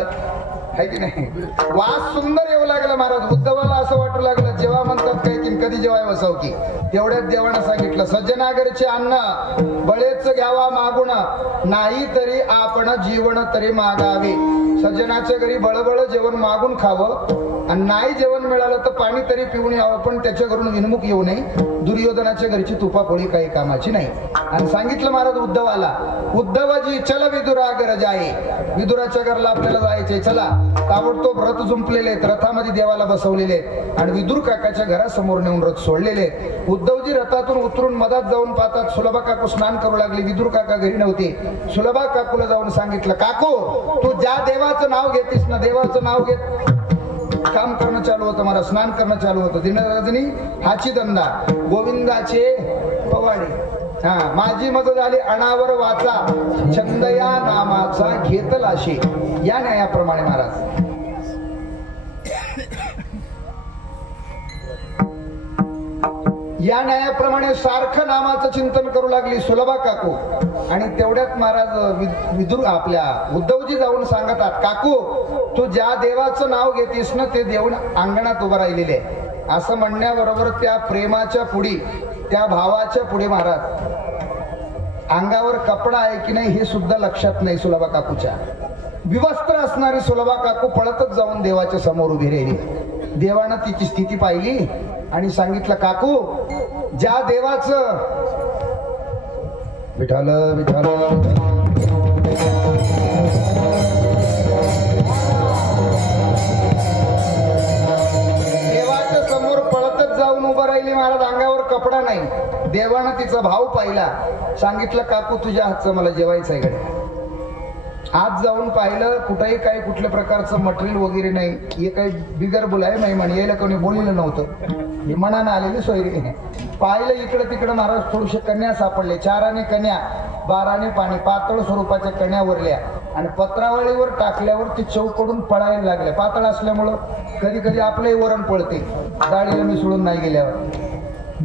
आहे की नाही? वास सुंदर येऊ लागला महाराज. उद्धवाला असं वाटू लागलं जेव्हा म्हणतात काय की कधी जेवाय बसाव की. तेवढ्यात देवानं सांगितलं सज्जनागरचे अन्न बळेच घ्यावा मागुण, नाही तरी आपण जीवन तरी मागावे. सज्जनाच्या घरी बळबळ जेवण मागून खावं आणि नाही जेवण मिळालं तर पाणी तरी पिऊन यावं, पण त्याच्या घरून विनमुख येऊ नये. दुर्योधनाच्या घरची तुपापोळी काही कामाची नाही. आणि सांगितलं महाराज उद्धवाला, उद्धवजी चल विदुरागर जाये. विदुराच्या घरला आपल्याला जायचंय, चला. ताबडतोब रथ जुंपलेले आहेत, रथामध्ये देवाला बसवलेले आहेत आणि विदुर काकाच्या घरासमोर नेऊन रथ सोडलेले आहेत. उद्धवजी रथातून उतरून मधात जाऊन पाहतात सुलभा काकू स्नान करू लागली. विदुर काका घरी नव्हते. सुलभा काकूला जाऊन सांगितलं, काकू तू ज्या देवाचं नाव घेतीस ना, देवाचं नाव घेत काम करणं चालू होतं, मला स्नान करणं चालू होतं. दिनरजनी हाची धंदा, गोविंदाचे पवाडे. हा, माझी मज झाली अणावर वाचा, छंद या नामाचा घेतलाशे. या न्यायाप्रमाणे महाराज या न्यायाप्रमाणे सारखं नामाचं चिंतन करू लागली सुलभा काकू. आणि तेवढ्यात महाराज विदुर आपल्या उद्धवजी जाऊन सांगतात, काकू तू ज्या देवाचं नाव घेतीस ना ते देऊन अंगणात उभं राहिलेले. असं म्हणण्याबरोबर त्या प्रेमाच्या पुढी, त्या भावाच्या पुढे महाराज अंगावर कपडा आहे की नाही हे सुद्धा लक्षात नाही सुलभा काकूच्या. विवस्त्र असणारी सुलभा काकू पळतच जाऊन देवाच्या समोर उभी राहिली. देवानं तिची स्थिती पाहिली आणि सांगितलं, काकू ज्या देवाचं विठाल विठाल देवाच्या समोर पळतच जाऊन उभं राहिली महाराज. अंगावर कपडा नाही. देवानं तिचा भाव पाहिला. सांगितलं, काकू तुझ्या हातचं मला जेवायचं आहे कडे. आज जाऊन पाहिलं कुठेही काही कुठल्या प्रकारचं मटेरियल वगैरे नाही. हे काही बिगर बोलाय नाही म्हणे, यायला कोणी बोललेलं नव्हतं. हे मनानं आलेली सोयरी. पाहिलं इकडं तिकडं महाराज थोडीशा कन्या सापडले. 4 आणे कन्या, 12 आणे पाणी, पातळ स्वरूपाच्या कन्या वरल्या आणि पत्रावळीवर टाकल्यावर ते चौकडून पळायला लागल्या. पातळ असल्यामुळं कधी कधी आपलंही वरण पळते. डाळीला मिसळून नाही गेल्यावर,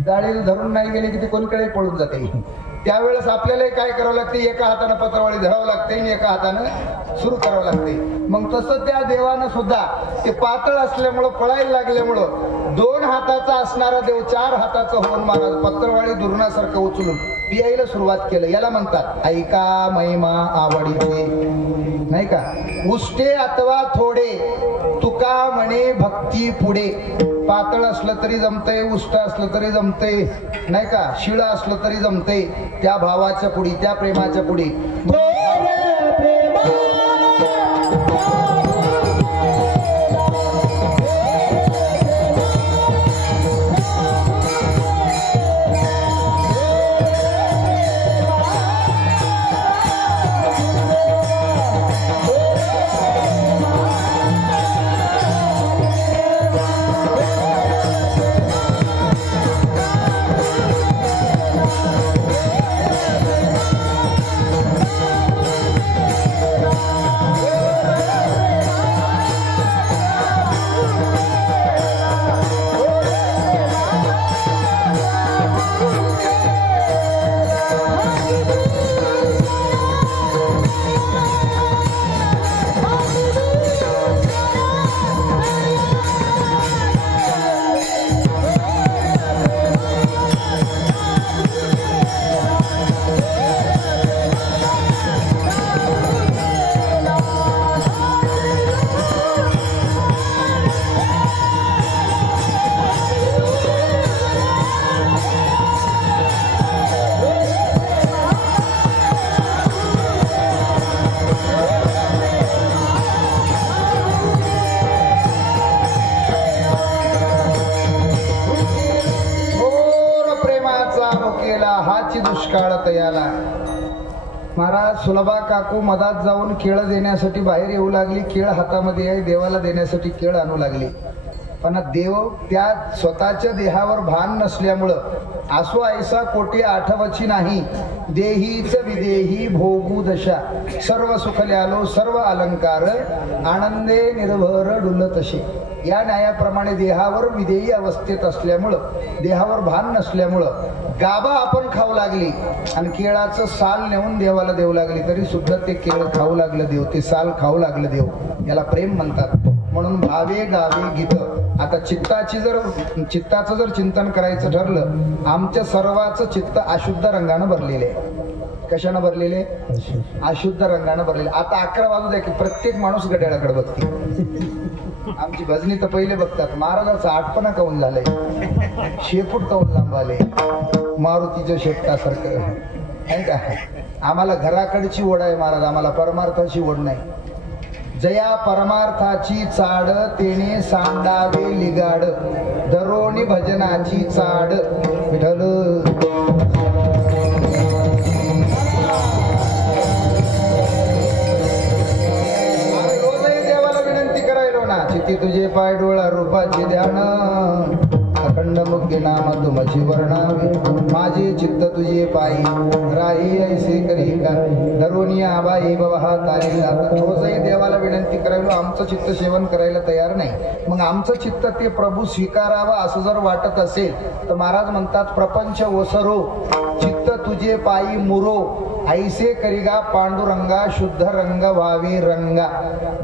डाळीला धरून नाही गेले की ते कोणीकडे पळून जाते. त्यावेळेस आपल्याला काय करावं लागते, एका हाताने पत्रावळी धरावं लागते आणि एका हाताने सुरू करावं लागते. मग तसं त्या देवानं सुद्धा ते पातळ असल्यामुळं पळायला लागल्यामुळं 2 हाताचा असणारा देव 4 हाताचा होऊन महाराज पत्रवाळी दुर्णासारखं उचलून पियायला सुरुवात केलं. याला म्हणतात ऐका महिमा आवडीचे, नाही का? उष्टे अथवा थोडे तुका म्हणे भक्ती पुढे. पातळ असलं तरी जमतंय, उष्ट असलं तरी जमतंय, नाही का? शिळ असलं तरी जमतंय. त्या भावाच्या पुढी, त्या प्रेमाच्या पुढी दुष्काळ तयाला. महाराज सुलभा काकू मधात जाऊन केळ देण्यासाठी बाहेर येऊ लागली. केळ हातामध्ये आहे, देवाला देण्यासाठी केळ आणू लागली. पण देव त्या स्वतःच्या देहावर भान नसल्यामुळं असो ऐसा कोटी आठवची नाही, देहीच विदेही भोगू दशा, सर्व सुखल्यालो सर्व अलंकार, आनंदे निर्भर डुल तसे. या न्यायाप्रमाणे देहावर विदेही अवस्थेत असल्यामुळं, देहावर भान नसल्यामुळं गाभा आपण खाऊ लागली आणि केळाचं साल नेऊन देवाला देऊ लागली तरी सुद्धा ते केळ खाऊ लागलं देव, ते साल खाऊ लागलं देव. याला प्रेम म्हणतात. म्हणून भावे गावे गीत. आता चित्ताचं जर चिंतन करायचं ठरलं, आमच्या सर्वांचं चित्त अशुद्ध रंगानं भरलेले आहे. कशानं भरलेले? अशुद्ध रंगानं भरलेले. आता 11 वाजू द्या की प्रत्येक माणूस घड्याळाकडे बघते. आमची भजनी तर पहिले बघतात महाराजाचं आठपणा काऊन झालंय, शेपूट काऊन लांब आले, मारुतीच्या शेपटासारखं आहे का. आम्हाला घराकडची ओढ आहे महाराज, आम्हाला परमार्थाची ओढ नाही. जया परमार्थाची चाड तेने सांडावे लिगाड, दरोणी भजनाची चाड विठ्ठल. रोजही देवाला विनंती करायलो ना, चिती तुझे पाय डोळा रूपाचे ध्यान, अखंड मुक्ती नाम तुमची वर्णावे, माझे चित्त तुझे पायी राही ऐसे करी का, धरुनिया बाई बवा तारी. रोजही देवाला विनंती करायलो, आमचं चित्त सेवन करायला तयार नाही. मग आमचं चित्त ते प्रभू स्वीकारावं असं जर वाटत असेल तर महाराज म्हणतात, प्रपंच ओसरो चित्त तुझे पायी मुरो, ऐसे करिगा पांडुरंगा, शुद्ध रंग व्हावे रंगा.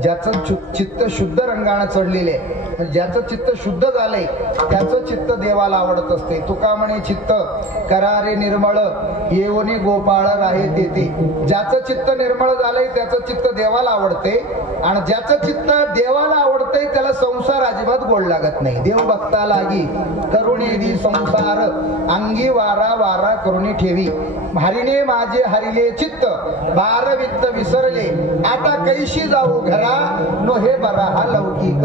ज्याचं चित्त शुद्ध रंगाने चढलेले, ज्याचं चित्त शुद्ध झालंय त्याचं चित्त देवाला आवडत असते. तुका म्हणे चित्त करारे निर्मळ, येवनी गोपाळ राहे तेथे. ज्याचं चित्त निर्मळ झालंय त्याचं चित्त देवाला आवडते, आणि ज्याचं चित्त देवाला आवडतंय त्याला संसार अजिबात गोड लागत नाही. देव भक्ता लागी करुणेदी संसार, अंगी वारा वारा करुणी ठेवी, हरिणे माझे हरिले चित्त, बार वित्त विसरले, आता कैशी जाऊ घरा, नो हे बरा हा लौकिक.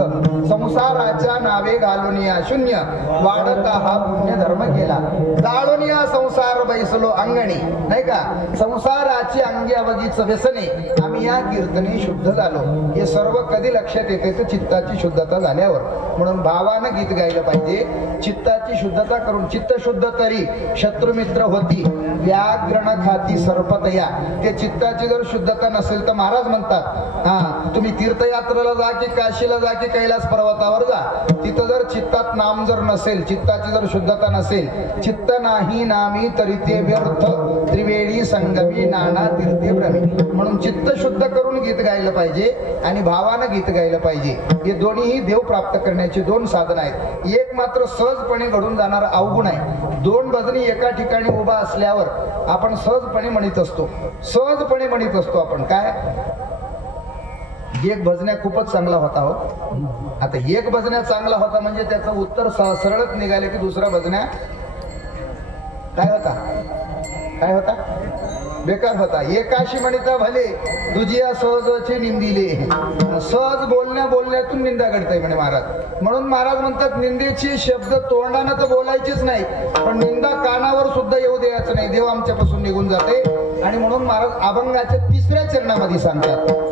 संसाराच्या नावे घालून या शून्य, वाढता हा पुण्य धर्म केला, जाळून या संसार बैसलो अंगणी. नाही का, संसाराची अंगी अवगीच व्यसने, आम्ही या कीर्तने शुद्ध झालो. हे सर्व कधी लक्षात येते तर चित्ताची शुद्धता झाल्यावर. म्हणून भावानं गीत गायलं पाहिजे. चित्ताची शुद्धता करून, चित्त शुद्ध तरी शत्रुमित्र होती, व्याघ्रण खाती सर्पतया. ते चित्ताची जर शुद्धता नसेल तर महाराज म्हणतात, हा तुम्ही तीर्थयात्रेला जा की काशीला जा की कैलास पर्वतावर जा, तिथं जर चित्तात नाम जर नसेल, चित्ताची जर शुद्धता नसेल, चित्त नाही नामी तरी ते व्यर्थ, त्रिवेणी संगमी नाना तीर्थे भ्रमे. म्हणून चित्त शुद्ध करून गीत गायलं पाहिजे आणि भावानं गीत गायलं पाहिजे. हे दोन्हीही देव प्राप्त करण्याची दोन साधन आहेत. एक मात्र सहजपणे घडून जाणारा अवगुण आहे. दोन भजनी एका ठिकाणी उभा असल्यावर आपण सहजपणे म्हणत असतो, सहजपणे म्हणत असतो आपण. काय एक भजन्या खूपच चांगला होता हो. आता एक भजन्या चांगला होता म्हणजे त्याचं उत्तर सरळच निघाले की दुसरा भजन्या काय होता, काय होता, बेकार होता. एकाशी म्हणता भले दुजिया सहजचे निंदिले. सहज बोलण्यातून निंदा घडते म्हणे महाराज. म्हणून महाराज म्हणतात, निंदेची शब्द तोंडानं तर बोलायचीच नाही, पण निंदा कानावर सुद्धा येऊ द्यायचं नाही, देव आमच्यापासून निघून जाते. आणि म्हणून महाराज अभंगाच्या 3ऱ्या चरणामध्ये सांगतात,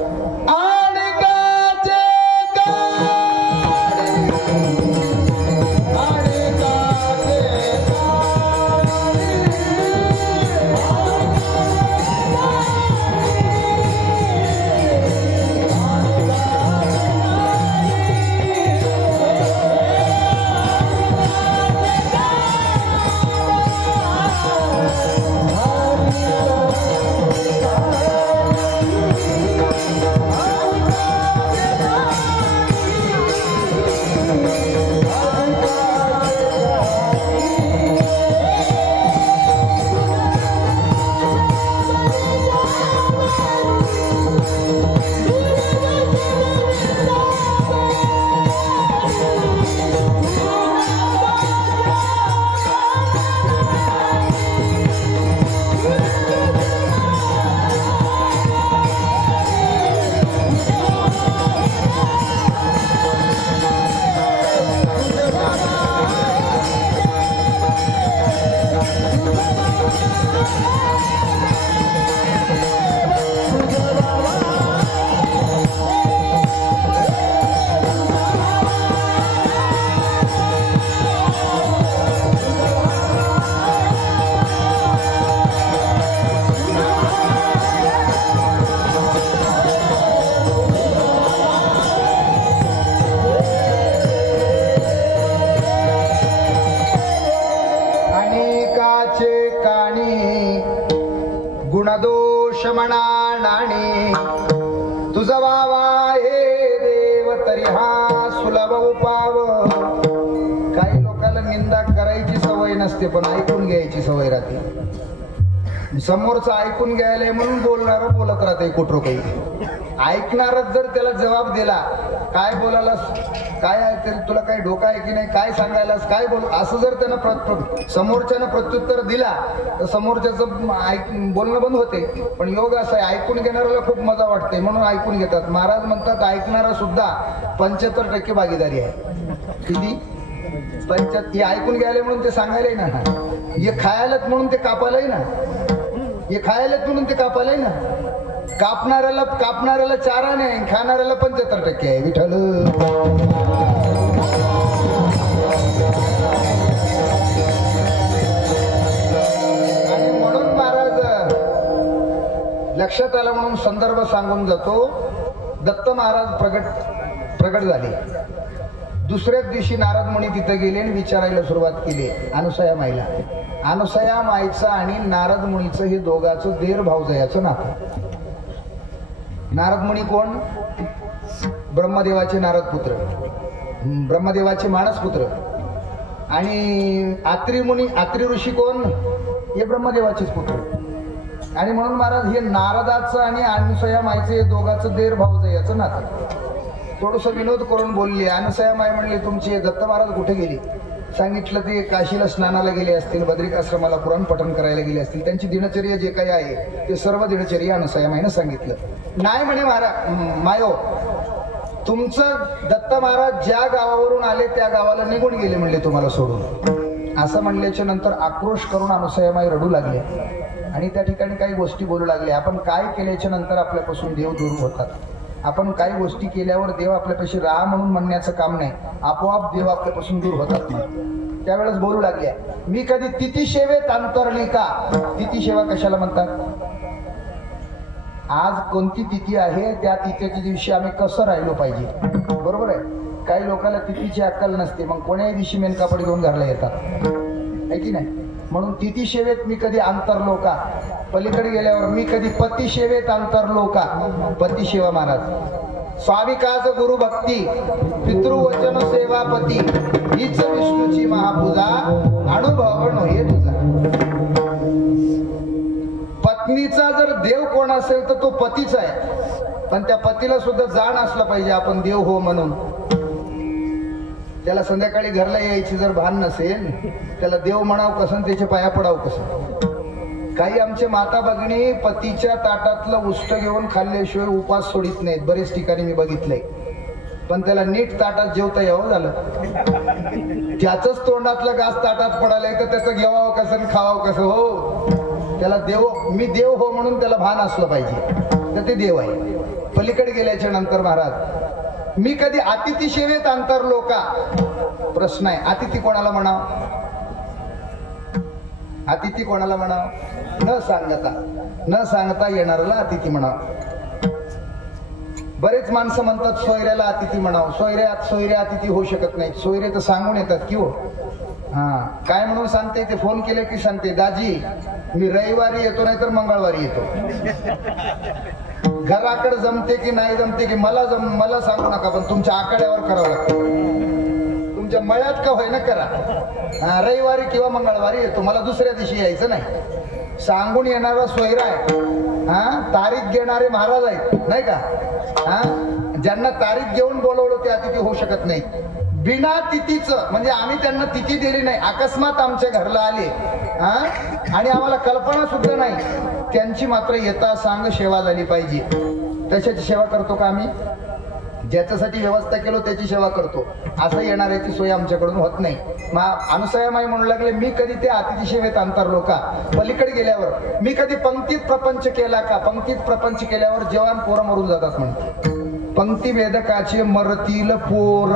दोष म्हणा नाणी तुझा वावा हे देव तरी हा सुलभ उपाव. काही लोकांना निंदा करायची सवय नसते पण ऐकून घ्यायची सवय राहते. समोरचं ऐकून घ्यायला म्हणून बोलणार बोलत राहते कुठं काही. ऐकणारच जर त्याला जबाब दिला काय बोलायलास काय ऐकते तुला काही डोका आहे की नाही काय सांगायलास काय बोल असं जर त्यानं समोरच्यानं प्रत्युत्तर दिला तर समोरच्याचं बोलणं बंद होते. पण योग असं आहे ऐकून घेणाऱ्याला खूप मजा वाटते म्हणून ऐकून घेतात. महाराज म्हणतात ऐकणारा सुद्धा 75% भागीदारी आहे. किती 75. हे ऐकून घ्यायला म्हणून ते सांगायलाही ना हे खायलाच म्हणून ते कापायलाही ना हे खायलाच म्हणून ते कापायलाही ना. कापणाऱ्याला चारा नाही खाणाऱ्याला 75% आहे. विठ्ठल आणि म्हणून महाराज लक्षात आलं म्हणून संदर्भ सांगून जातो. दत्त महाराज प्रगट झाले. दुसऱ्याच दिवशी नारद मुनी तिथे गेले आणि विचारायला सुरुवात केली अनुसया माईला. अनुसया माईचं आणि नारद मुनीचं हे दोघांचं देर भावजयाचं नातं. नारद मुनी कोण? ब्रह्मदेवाचे नारद पुत्र, ब्रह्मदेवाचे मानस पुत्र. आणि आत्री ऋषी कोण? हे ब्रह्मदेवाचेच पुत्र. आणि म्हणून महाराज हे नारदाचं आणि अनुसया माईचं हे दोघांचं देर भावजयाचं नातं. थोडस विनोद करून बोलली. अनुसया माई म्हणली तुमची दत्त महाराज कुठे गेली? सांगितलं ते काशीला स्नानाला गेले असतील, बद्रिकाश्रमाला पुराण पठण करायला गेले असतील. त्यांची दिनचर्या जे काही आहे ते सर्व दिनचर्या अनुसया माईनं सांगितलं. नाही म्हणे मायो तुमचं दत्त महाराज ज्या गावावरून आले त्या गावाला निघून गेले म्हणले तुम्हाला सोडून. असं म्हणल्याच्या नंतर आक्रोश करून अनुसया माई रडू लागले आणि त्या ठिकाणी काही गोष्टी बोलू लागले. आपण काय केल्याच्या नंतर आपल्यापासून देव दूर होतात. आपण काही गोष्टी केल्यावर देव आपल्यापाशी राहा म्हणून म्हणण्याचं काम नाही, आपोआप देव आपल्यापासून दूर होतात. मग त्यावेळेस बोलू लागल्या मी कधी तिथी सेवेत अंतरली का? तिथी सेवा कशाला म्हणतात? आज कोणती तिथी आहे त्या तिथीच्या दिवशी आम्ही कसं राहिलो पाहिजे. बरोबर आहे. काही लोकांना तिथीची अक्कल नसते मग कोण्याही दिवशी मेनकापड घेऊन घरला येतात आहे की नाही. म्हणून तिथी सेवेत मी कधी अंतरलो का? पलीकडे गेल्यावर मी कधी पती सेवेत अंतरलो का? पती सेवा महाराज स्वाभिकाच गुरु भक्ती पितृवचन सेवापती हीच विष्णूची महापूजा अनुभव नव्हे तुझा. पत्नीचा जर देव कोण असेल तर तो पतीच आहे. पण त्या पतीला सुद्धा जाण असलं पाहिजे आपण देव हो म्हणून. त्याला संध्याकाळी घरला यायची जर भान नसेल त्याला देव म्हणाव कसं त्याचे पाया पडाव कसं. काही आमचे माता भगिनी पतीच्या ताटातलं उष्ट घेऊन खाल्ल्याशिवाय उपास सोडित नाहीत. बरेच ठिकाणी मी बघितलंय. पण त्याला नीट ताटात जेवता यावं झालं त्याच तोंडातलं घास ताटात पडायला तर त्याचं घेवावं कसं खावावं कसं. हो त्याला देव मी देव हो म्हणून त्याला भान असलं पाहिजे तर ते देव आहे. पलीकडे गेल्याच्या नंतर महाराज मी कधी अतिथी सेवेत अंतरलो का? प्रश्न आहे. अतिथी कोणाला म्हणाव? अतिथी कोणाला म्हणाव? न सांगता येणाऱ्याला अतिथी म्हणाव. बरेच माणसं म्हणतात सोयऱ्याला अतिथी म्हणाव. सोयऱ्या अतिथी होऊ शकत नाही. सोयरे तर सांगून येतात की हो. काय म्हणून सांगते ते फोन केले की सांगते दाजी मी रविवारी येतो नाही तर मंगळवारी येतो. घराकडे जमते की नाही जमते की मला सांगू नका पण तुमच्या आकड्यावर करावं लागतं. तुमच्या मळ्यात का होईना करा. रविवारी किंवा मंगळवारी येतो मला दुसऱ्या दिवशी यायचं नाही. सांगून येणारा सोयरा आहे. तारीख घेणारे महाराज आहेत नाही का. ज्यांना तारीख घेऊन बोलवलं ते अतिथी होऊ शकत नाही. बिना तिथीचं म्हणजे आम्ही त्यांना तिथी दिली नाही अकस्मात आमच्या घरला आले आणि आम्हाला कल्पना सुद्धा नाही त्यांची मात्र येता सांग सेवा झाली पाहिजे. तशाची सेवा करतो का आम्ही? ज्याच्यासाठी व्यवस्था केलो त्याची सेवा करतो. असं येणाऱ्याची सोय आमच्याकडून होत नाही. अनुसया माई म्हणू लागले मी कधी ते अतिथी सेवेत अंतरलो का? पलीकडे गेल्यावर मी कधी पंक्तीत प्रपंच केला का? पंक्तीत प्रपंच केल्यावर जवान पोरं मरून जातात म्हणते. पंक्ती वेदकाचे मरतील पोर.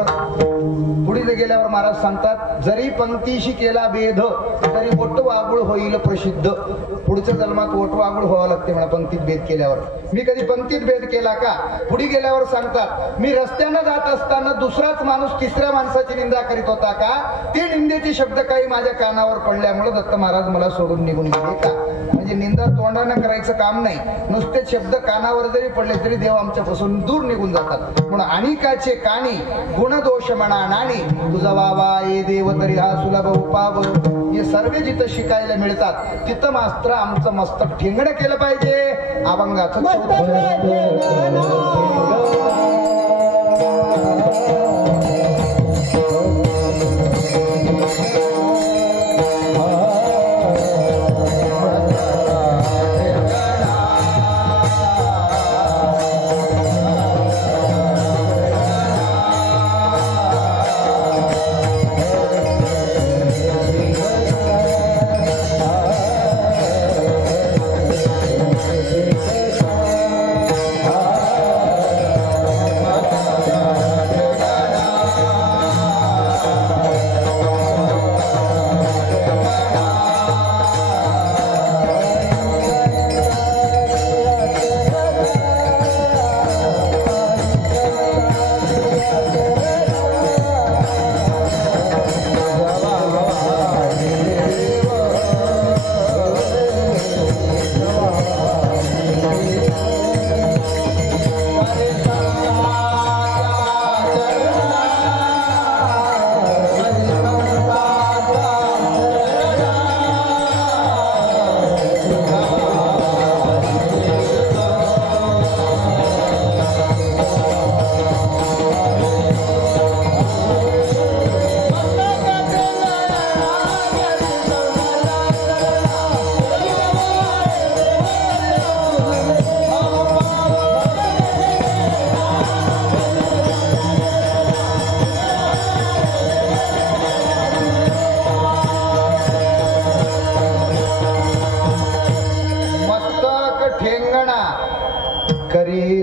पुढे गेल्यावर महाराज सांगतात जरी पंक्तीशी केला भेद तरी ओट वागुळ होईल प्रसिद्ध. पुढच्या जन्मात ओट वागुळ व्हावं लागते म्हणा पंक्तीत भेद केल्यावर. मी कधी पंक्तीत भेद निषेध केला का? पुढे गेल्यावर सांगतात, मी रस्त्यानं जात असताना दुसराच माणूस तिसऱ्या माणसाची निंदा करीत होता का? ते निंदेचे शब्द काही माझ्या कानावर पडल्यामुळे दत्त महाराज मला सोडून निघून गेले का? म्हणजे निंदा तोंडानं करायचं काम नाही, नुसते शब्द कानावर जरी पडले तरी देव आमच्यापासून दूर निघून जातात. म्हणून अनिकाचे कानी गुणदोष म्हणा नाणी, तुझा वावा ये देव तरी हा सुलभ उपाव. हे सर्व जिथं शिकायला मिळतात तिथं मात्र आमचं मस्तक ठेंगणं केलं पाहिजे. अभंगाचं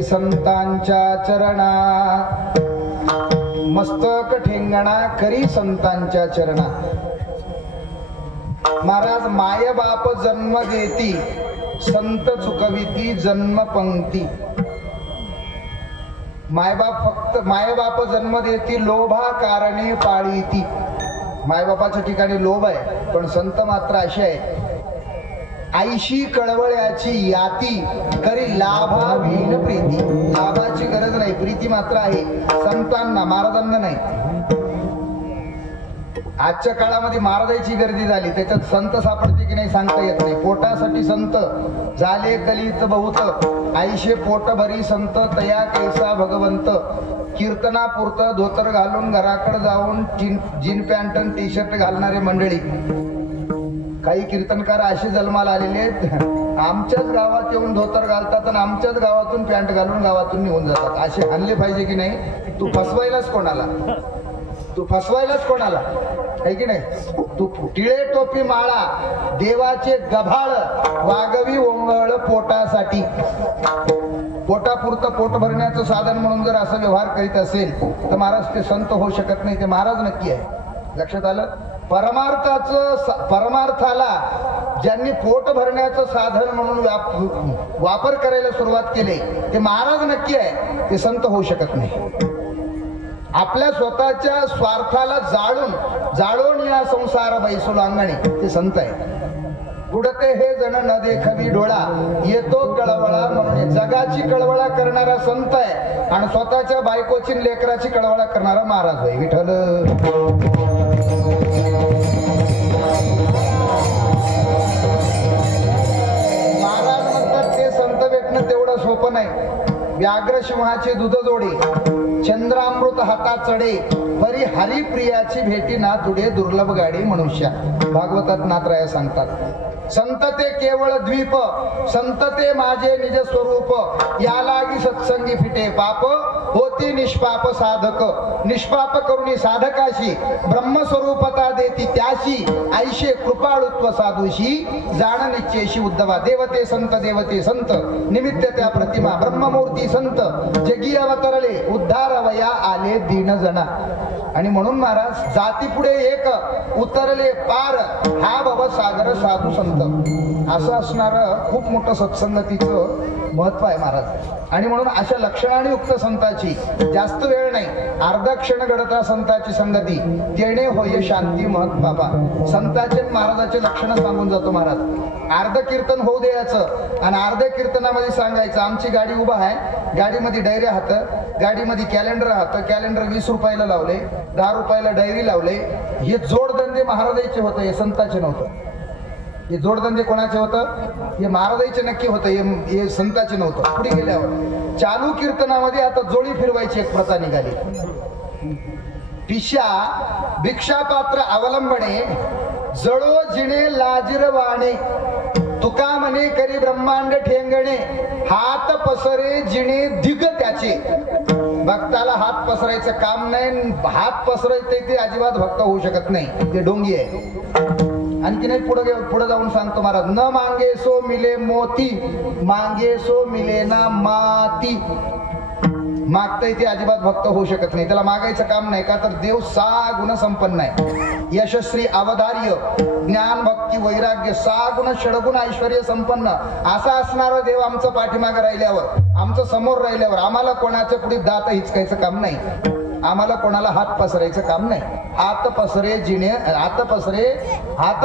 संतांच्या चरणा, मस्तक ठेंगणा करी संतांच्या चरणा. महाराज माय बाप जन्म देती, संत चुकविती जन्म पंक्ती. मायबाप जन्म देती, लोभा कारणे पाळीती. मायबापाच्या ठिकाणी लोभ आहे, पण संत मात्र असे आहे, आईशी कळवळ्याची याती करी लाभा विहीन प्रीती. लाभाची गरज नाही, प्रीती मात्र आहे संतांना, महाराजांना नाही. आजच्या काळामध्ये महाराजांची गर्दी झाली, त्याच्यात संत सापडते की नाही सांगता येत नाही. पोटासाठी संत झाले दलित बहुत, आईशे पोट भरी संत तया कैसा भगवंत. कीर्तनापुरत धोतर घालून घराकडे जाऊन जीन पॅन्ट टी शर्ट घालणारे मंडळी. काही कीर्तनकार असे जन्माला आलेले आहेत, आमच्याच गावात येऊन धोतर घालतात आणि आमच्याच गावातून पॅन्ट घालून गावातून निघून जातात. असे आणले पाहिजे की नाही? तू फसवायलाच कोणाला, तू फसवायलाच कोणाला आहे की नाही? तू टिळे टोपी माळा देवाचे गभाळ वागवी ओंगळ पोटासाठी. पोटापुरतं पोट भरण्याचं साधन म्हणून जर असं व्यवहार करीत असेल तर महाराज ते संत होऊ शकत नाही, ते महाराज नक्की आहे. लक्षात आलं? परमार्थाला ज्यांनी पोट भरण्याचं साधन म्हणून वापर करायला सुरुवात केली ते महाराज नक्की आहे, ते संत होऊ शकत नाही. आपल्या स्वतःच्या स्वार्थाला जाळून या संसार बैसू अंगणी ते संत आहे. बुडते हे जण न देखवी डोळा, येतो कळवळा म्हणून जगाची कळवळा करणारा संत आहे आणि स्वतःच्या बायकोची लेकराची कळवळा करणारा महाराज आहे. विठ्ठल महाराज म्हणतात ते संत भेटणं तेवढं सोपं नाही. व्याघ्र सिंहाचे दूध जोडे, चंद्रामृत हाता चढे, परी हरिप्रियाची भेटी ना तुडे दुर्लभ गाडी मनुष्या. भागवतात नाथराया सांगतात, संत ते केवळ द्वीप, संत ते माझे निज स्वरूप, यालागी सत्संगी फिटे पाप, होती निष्पाप साधक. निष्पाप करुणी साधकाशी, ब्रह्मस्वरूपता देती त्याशी, ऐशे कृपाळुत्व साधूशी, जाण निश्चयशी उद्धवा. देवते संत, निमित्त त्या प्रतिमा, ब्रह्ममूर्ती संत, जगी अवतरले, उद्धार वया आले दीन जना. आणि म्हणून महाराज जाती पुढे एक, उतरले पार, हा भव सागर साधू संत. असं असणारं खूप मोठं सत्संगतीचं महत्व आहे महाराज. आणि म्हणून अशा लक्षणाने युक्त संताची जास्त वेळ नाही, अर्धा क्षण घडता संताची संगती तेणे होय शांती महत बाबा. संताचे महाराजाचे लक्षण सांगून जातो महाराज. अर्ध कीर्तन होऊ द्यायचं आणि अर्ध्या कीर्तनामध्ये सांगायचं आमची गाडी उभा आहे, गाडीमध्ये डायरी हात, गाडीमध्ये कॅलेंडर हात, कॅलेंडर 20 रुपयाला लावले, 10 रुपयाला डायरी लावले. हे जोडधंदे महाराजांचे होते, हे संताचे नव्हतं. हे जोडधंदे कोणाचे होतं? हे महाराजांचे नक्की होतं, हे संताचे नव्हतं. पुढे गेल्यावर चालू कीर्तनामध्ये आता जोडी फिरवायची एक प्रथा निघाली. पिशा भिक्षापात्र अवलंबणे जळो जिणे लाजिरवाणे तुका म्हणे करी ब्रह्मांड ठेंगणे हात पसरे जिणे दिग त्याचे. भक्ताला हात पसरायचं काम नाही, हात पसरायचे ते अजिबात भक्त होऊ शकत नाही, ते डोंगी आहे. आणखी नाही पुढे जाऊन सांगतो महाराज, न मांगे सो मिले मोती मांगे सो मिले ना माती. मागताय ते अजिबात भक्त होऊ शकत नाही, त्याला मागायचं काम नाही. का तर देव 6 गुण संपन्न आहे. यशस्वी अवधार्य ज्ञान भक्ती वैराग्य 6 गुण षडगुण ऐश्वर्य संपन्न असा असणारा देव आमचं पाठीमागे राहिल्यावर, आमचं समोर राहिल्यावर आम्हाला कोणाच्या पुढे दात हिचकायचं काम नाही, आम्हाला कोणाला हात पसरायचं काम नाही. हात पसरे जिने हात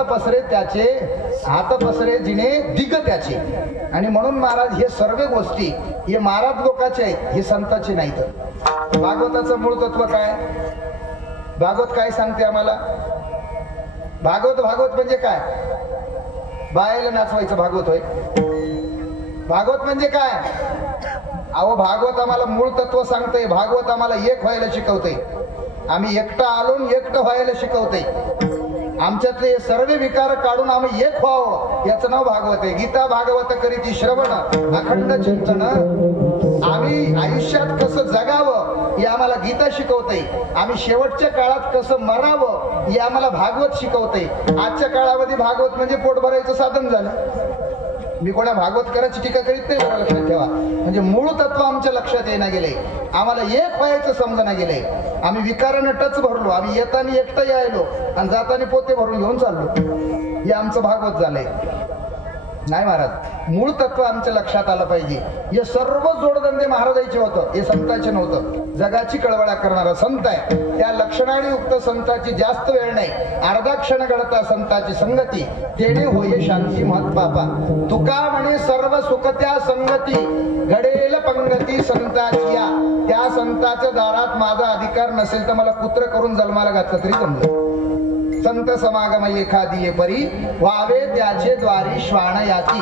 पसरे त्याचे हात पसरे जिने दिग त्याचे. आणि म्हणून महाराज हे सर्व गोष्टी हे महाराज लोकांचे आहेत, हे संतांचे नाहीत. भागवताचं मूळ तत्व काय? भागवत काय सांगते आम्हाला? भागवत म्हणजे काय? बायला नाचवायचं भागवत होय? भागवत म्हणजे काय? अहो भागवत आम्हाला मूळ तत्व सांगतंय. भागवत आम्हाला एक व्हायला शिकवतंय. आम्ही एकटं आलो एकटं व्हायला शिकवतंय. आमच्यातले सर्व विकार काढून आम्ही एक व्हावं याचं नाव भागवत आहे. गीता भागवत करीती श्रवण अखंड चिंतन. आम्ही आयुष्यात कसं जगावं हे आम्हाला गीता शिकवते. आम्ही शेवटच्या काळात कसं मरावं हे आम्हाला भागवत शिकवते. आजच्या काळामध्ये भागवत म्हणजे पोट भरायचं साधन झालं. मी कोणा भागवत करायची टीका करीत नाही, बरं लक्षात ठेवा. म्हणजे मूळ तत्व आमच्या लक्षात येणं गेले, आम्हाला एक व्हायचं समजणं गेले. आम्ही विकारानं टच भरलो, आम्ही येताना एकटं यायलो आणि जाताना पोते भरून घेऊन चाललो. हे आमचं भागवत झालंय. नाही महाराज, मूळ तत्व आमच्या लक्षात आलं पाहिजे. हे सर्व जोडधंदे महाराजांचे होतं, हे संतांचे नव्हतं. जगाची कळवळा करणारा संत आहे. त्या लक्षणाने युक्त संताची जास्त वेळ नाही, अर्धा क्षण घडता संताची संगती तेणे होय शांती महत बाबा. तुका म्हणे सर्व सुख त्या संगती घडेल पंगती संताची. त्या संताच्या दारात माझा अधिकार नसेल तर मला पुत्र करून जन्माला घातलं तरी जमलं. संत समागम एखादी परी व्हावे त्याचे द्वारी श्वान याची.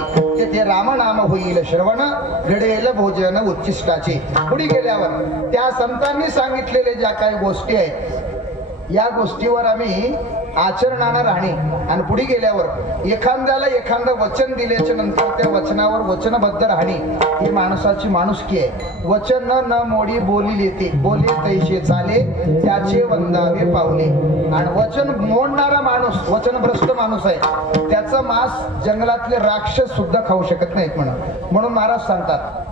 ते रामनाम होईल श्रवण घडेल भोजन उच्चिष्टाचे. पुढे गेल्यावर त्या संतांनी सांगितलेले ज्या काही गोष्टी आहेत या गोष्टीवर आम्ही आचरणानं राहणे. आणि पुढे गेल्यावर एखाद्याला एखादं वचन दिल्याच्या नंतर त्या वचनावर वचनबद्ध राहणे ही माणसाची माणुसकी आहे. वचन न मोडी बोली लेते बोले तैसे चाले त्याचे वंदावे पावले. आणि वचन मोडणारा माणूस वचनभ्रष्ट माणूस आहे, त्याचं मांस जंगलातले राक्षस सुद्धा खाऊ शकत नाहीत. म्हणून महाराज सांगतात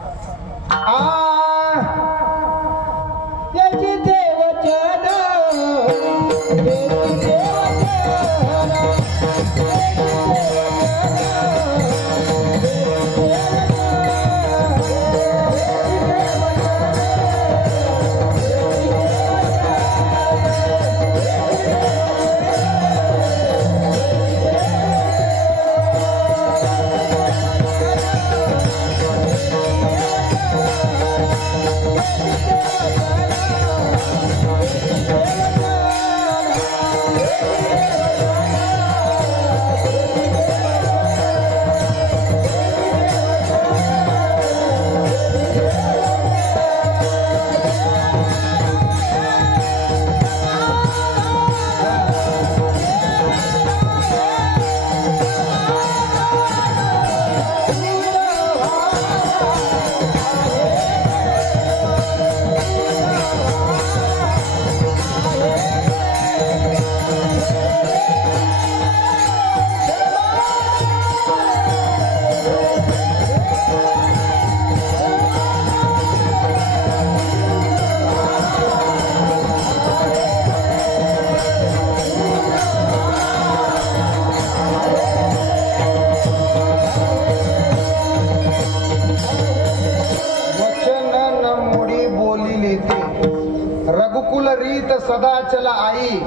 रीत सदा चल आई,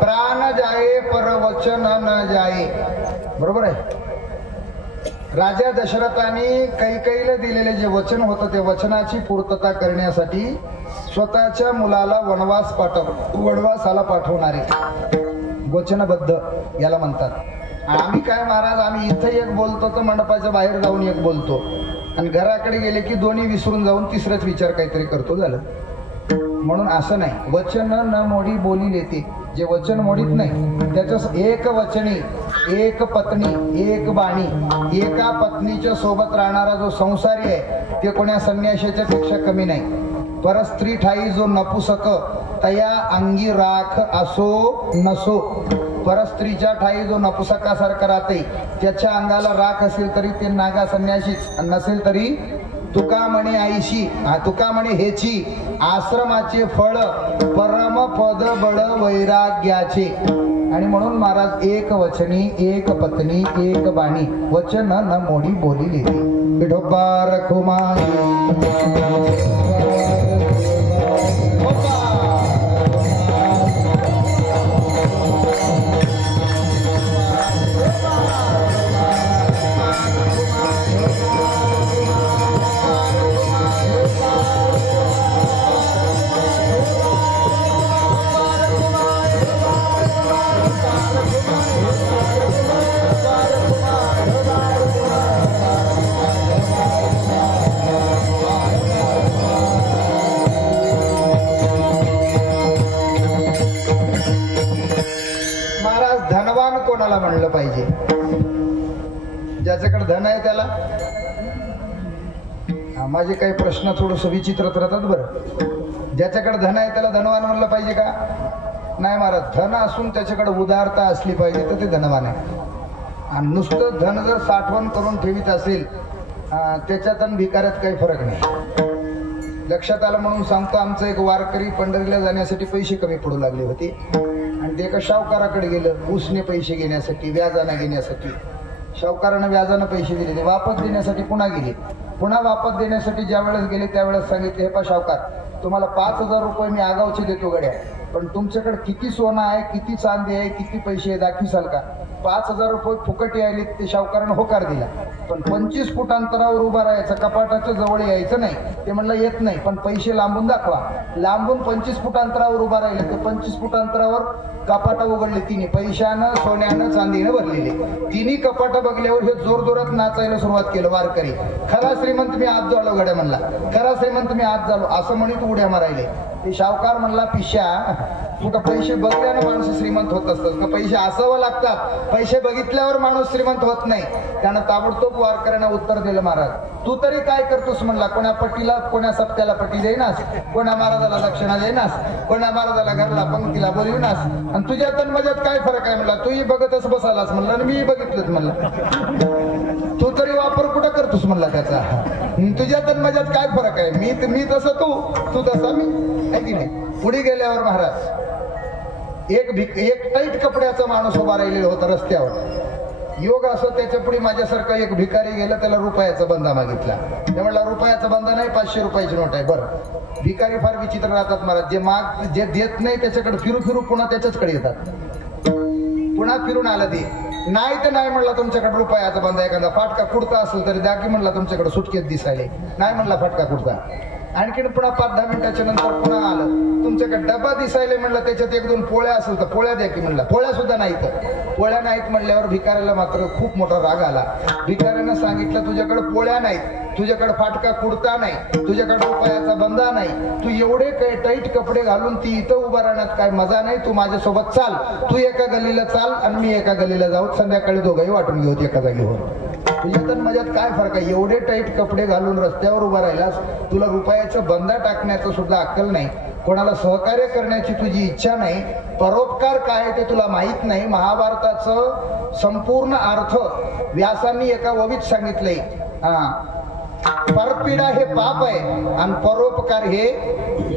प्राण जाये पर वचन न जाये. बरोबर आहे. राजा दशरथाने कैकेयीला दिलेले जे वचन होतं ते वचनाची पूर्तता करण्यासाठी स्वतःच्या मुलाला वनवासाला पाठवणारे वचनबद्ध याला म्हणतात. आम्ही काय महाराज, आम्ही इथं एक बोलतो तर मंडपाच्या बाहेर जाऊन एक बोलतो आणि घराकडे गेले की दोन्ही विसरून जाऊन तिसराच विचार काहीतरी करतो, झालं. म्हणून असं नाही. वचन न मोडी बोली लेते. जे वचन मोडीत नाही त्याचं एक वचनी, एक पत्नी, एक बाणी, एका पत्नीच्या सोबत राहणारा जो संसारी आहे ते कोण्या संन्याशाच्या पेक्षा कमी नाही. परस्त्री ठाई जो नपुसक तया अंगी राख असो नसो. परस्त्रीच्या ठाई जो नपुसकासारखा राहते त्याच्या अंगाला राख असेल तरी ते नागा संन्याशीच, नसेल तरी तुका म्हणे आईशी, तुका म्हणे हेची आश्रमाचे फळ परम पद बळ वैराग्याचे. आणि म्हणून महाराज एक वचनी, एक पत्नी, एक बाणी, वचन न मोडी बोली लेते. विठोबा रखुमाई कोणाला म्हणलं पाहिजे? ज्याच्याकडे धन आहे त्याला. माझे काही प्रश्न थोडस विचित्रच राहतात बरं. ज्याच्याकडे धन आहे त्याला धनवान म्हणलं पाहिजे का? नाही महाराज. धन असून त्याच्याकडे उदारता असली पाहिजे तर ते धनवान आहे. आणि नुसतं धन जर साठवण करून ठेवीत असेल त्याच्यात आणि भिकाऱ्यात काही फरक नाही. लक्षात आलं म्हणून सांगतो. आमचं एक वारकरी पंढरीला जाण्यासाठी पैसे कमी पडू लागले होते आणि ते एका शावकाराकडे गेलं उसने पैसे घेण्यासाठी, व्याजानं घेण्यासाठी. शावकारानं व्याजानं पैसे दिले, ते वापस देण्यासाठी पुन्हा गेले. पुन्हा वापस देण्यासाठी ज्या वेळेस गेले त्यावेळेस सांगितले, हे पा शावकार, तुम्हाला 5,000 रुपये मी आगावचे देतो गड्या, पण तुमच्याकडे किती सोनं आहे, किती चांदी आहे, किती पैसे आहे दाखविसाल का? 5,000 रुपये फुकट यायले. ते शावकारानं होकार दिला. पण 25 फूट अंतरावर उभा राहायचं, कपाटाच्या जवळ यायचं नाही. ते म्हणलं येत नाही, पण पैसे लांबून दाखवा. लांबून 25 फूट अंतरावर उभा राहिले. ते 25 फूट अंतरावर कपाटं उघडले. तिन्ही पैशानं, सोन्यानं, चांदीनं भरलेले. तिन्ही कपाटं बघल्यावर हे जोरजोरात नाचायला सुरुवात केलं वारकरी. खरा श्रीमंत मी आज झालो गड्या म्हणला, खरा श्रीमंत मी आज झालो असं म्हणत उड्या मारायले. ते शावकार म्हणला, पिशा कुठं पैसे बघल्यानं माणूस श्रीमंत होत असतात का? पैसे असावं लागतात. पैसे बघितल्यावर माणूस श्रीमंत होत नाही. त्यानं ताबडतोब वारकऱ्यांना उत्तर दिलं, महाराज तू तरी काय करतोस म्हणला. कोणा पट्टीला, कोणा सप्त्याला पट्टी देईनास, कोणा महाराजाला दक्षिणा देईनास, कोणा महाराजाला घरला पंक्तीला बोलविनास, आणि तुझ्यात आणि माझ्यात काय फरक आहे म्हणला. तूही बघतच बसालास म्हणला आणि मी बघितलंच म्हणला. तू तरी वापर कुठं करतोस म्हणला त्याचा. तुझ्यात आणि माझ्यात काय फरक आहे? मी तसं तू तसा मी, आहे की नाही. पुढे गेल्यावर महाराज एक टाईट कपड्याचा माणूस उभा राहिलेला होता रस्त्यावर. योग असं त्याच्या पुढे माझ्यासारखा एक भिकारी गेला, त्याला रुपयाचा बंदा मागितला. ते म्हणला रुपयाचा बंदा नाही, 500 रुपयाची नोट आहे. बरं, भिकारी फार विचित्र राहतात महाराज. जे देत नाही त्याच्याकडे फिरू पुन्हा त्याच्याचकडे येतात. पुन्हा फिरून आलं ते नाही तर नाही म्हणला तुमच्याकडे रुपयाचा बंदा. एखादा फाटका कुर्ता असेल तरी द्या की म्हणला, तुमच्याकडे सुटकेत दिसायले. नाही म्हणला फाटका कुर्ता. आणखीन पुन्हा 5-10 मिनिटाच्या नंतर पुन्हा आलं, तुमच्याकडे डबा दिसायला म्हणलं, त्याच्यात 1-2 पोळ्या असेल तर पोळ्या द्या की म्हणला. पोळ्या सुद्धा नाहीत. पोळ्या नाहीत म्हणल्यावर भिकाऱ्याला मात्र खूप मोठा राग आला. भिकाऱ्यानं सांगितलं, तुझ्याकडे पोळ्या नाहीत, तुझ्याकडे फाटका कुर्ता नाही, तुझ्याकडे रुपयाचा बंदा नाही, तू एवढे काही टाईट कपडे घालून ती इथं उभा राहण्यात काय मजा नाही. तू माझ्यासोबत चाल. तू एका गल्लीला चाल आणि मी एका गल्लीला जाऊ. संध्याकाळी दोघंही वाटून घेऊ एका जागेवर. तुझ्यात आणि माझ्यात काय फरक आहे? एवढे टाईट कपडे घालून रस्त्यावर उभा राहिलास, तुला रुपयाचं बंदा टाकण्याचं सुद्धा अक्कल नाही. कोणाला सहकार्य करण्याची तुझी इच्छा नाही. परोपकार काय ते तुला माहित नाही. महाभारताचं संपूर्ण अर्थ व्यासांनी एका ओवीत सांगितलंय. परपीडा हे पाप आहे आणि परोपकार हे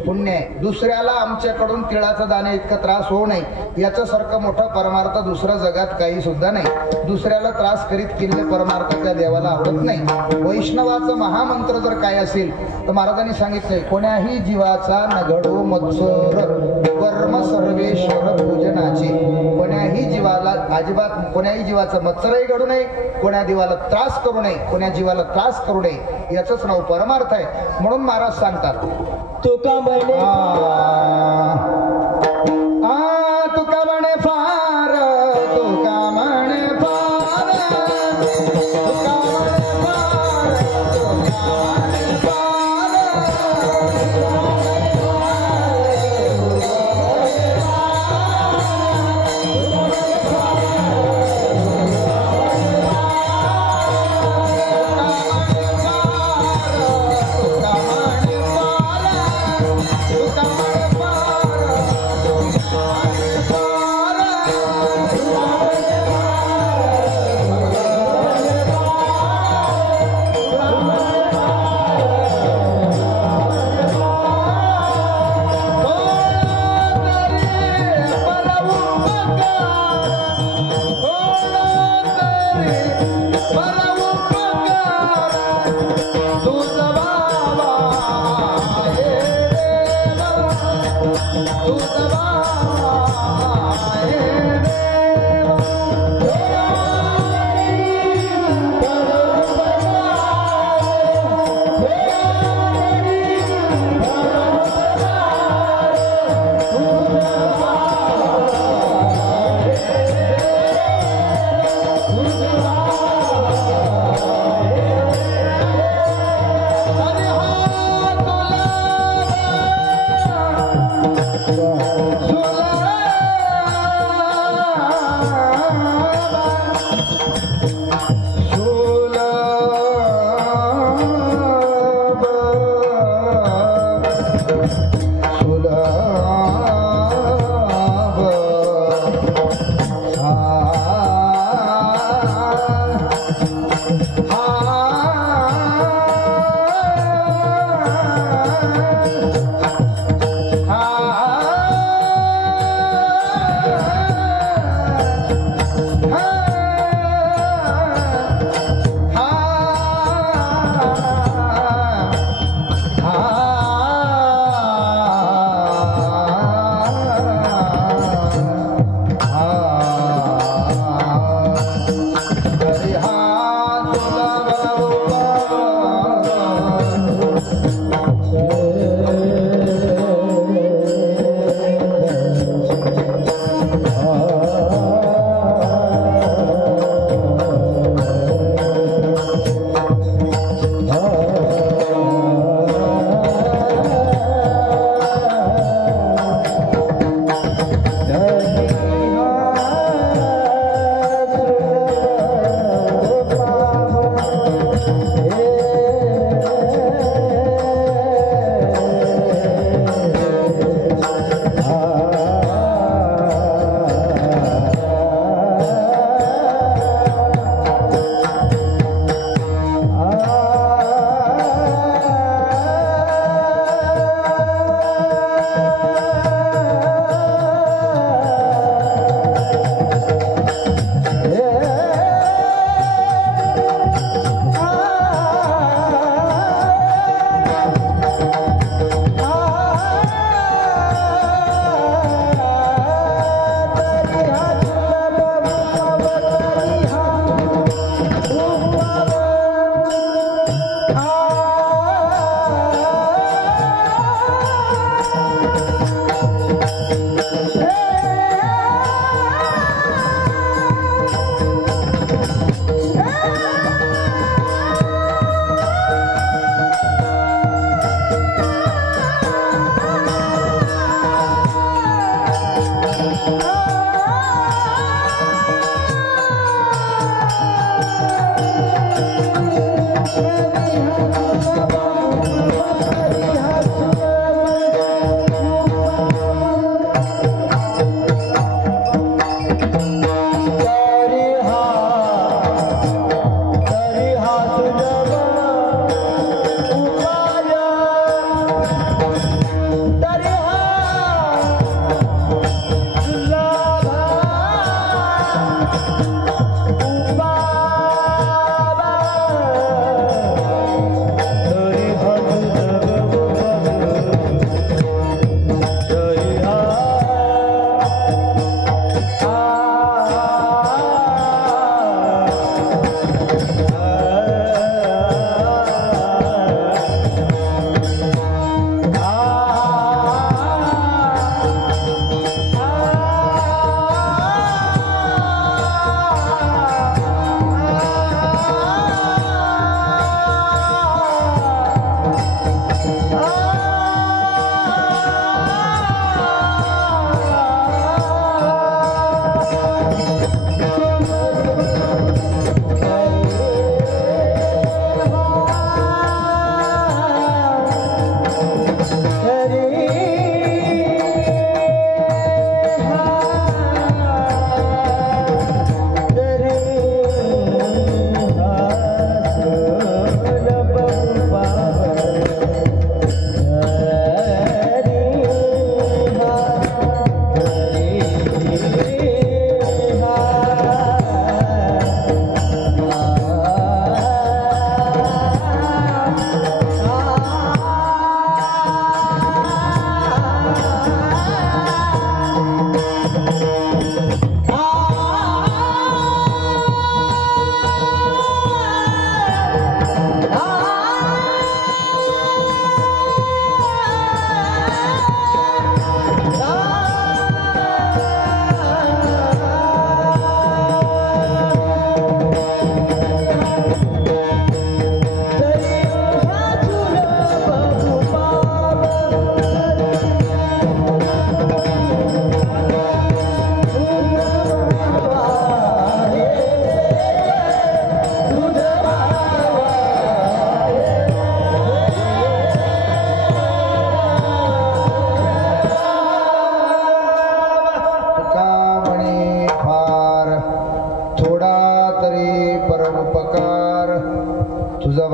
पुण्य आहे. दुसऱ्याला आमच्याकडून तिळाचं दाणे इतका त्रास होऊ नये याच्यासारखं मोठा परमार्थ दुसऱ्या जगात काही सुद्धा नाही. दुसऱ्याला त्रास करीत केलेले परमार्थ त्या देवाला आवडत नाही. वैष्णवाचा महामंत्र जर काय असेल तर महाराजांनी सांगितलंय, कोण्याही जीवाचा न घडो मत्सर, धर्म सर्वेश्वर पूजनाचे. कोण्याही जीवाला अजिबात कोण्याही जीवाचं मत्सरही घडू नये, कोण्या जीवाला त्रास करू नये, कोण्या जीवाला त्रास करू नये, याचंच नाव परमार्थ आहे. म्हणून महाराज सांगतात तुका म्हणे तुका म्हणे फार, तुका म्हणे फार, तुका म्हणे फार, तुका म्हणे फार.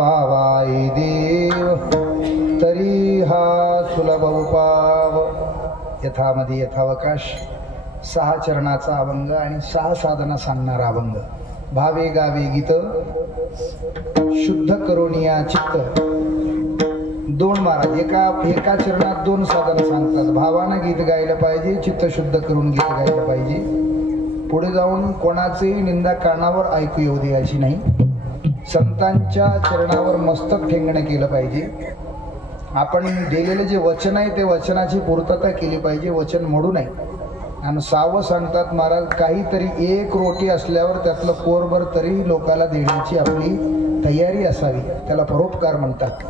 भावाई देव तरी हा सुलभ उपाव. यथामध्ये यथावकाश 6 चरणाचा अभंग आणि 6 साधना सांगणारा अभंग. भावे गावे गीत शुद्ध करोनिया चित्त. 2 महाराज एका चरणात 2 साधना सांगतात. भावानं गीत गायला पाहिजे, चित्त शुद्ध करून गीत गायला पाहिजे. पुढे जाऊन कोणाचेही निंदा कानावर ऐकू येऊ द्यायची नाही. संतांच्या चरणावर मस्तक ठेंगणं केलं पाहिजे. आपण दिलेले जे वचन आहे ते वचनाची पूर्तता केली पाहिजे, वचन मोडू नये. आणि 6वं सांगतात महाराज, काहीतरी 1 रोटी असल्यावर त्यातलं कोरभर तरी लोकाला देण्याची आपली तयारी असावी, त्याला परोपकार म्हणतात.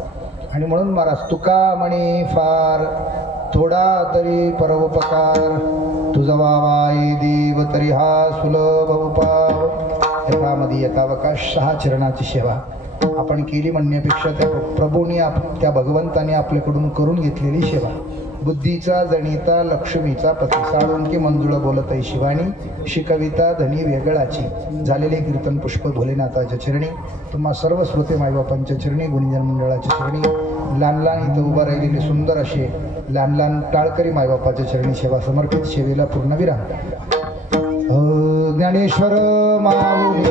आणि म्हणून महाराज तुका म्हणे फार थोडा तरी परोपकार, तुझा वावाय देव तरी हा सुलभ उपाव. यथामध्ये यथावकाश 6 चरणाची सेवा आपण केली म्हणण्यापेक्षा त्या प्रभूंनी त्या भगवंताने आपल्याकडून करून घेतलेली सेवा. बुद्धीचा जणिता लक्ष्मीचा पती, साळुंकी मंजुळ बोलतई शिवानी, शिकविता धनी वेगळाची. झालेले कीर्तन पुष्प भोलेनाथाच्या चरणी, तुम्हा सर्व श्रोते मायबापांच्या चरणी, गुणीजन मंडळाच्या चरणी, लहान लहान इथं उभं राहिलेले सुंदर असे लहान लहान टाळकरी मायबापाच्या चरणी सेवा समर्पित. सेवेला पूर्णविराम. ज्ञानेश्वर माऊली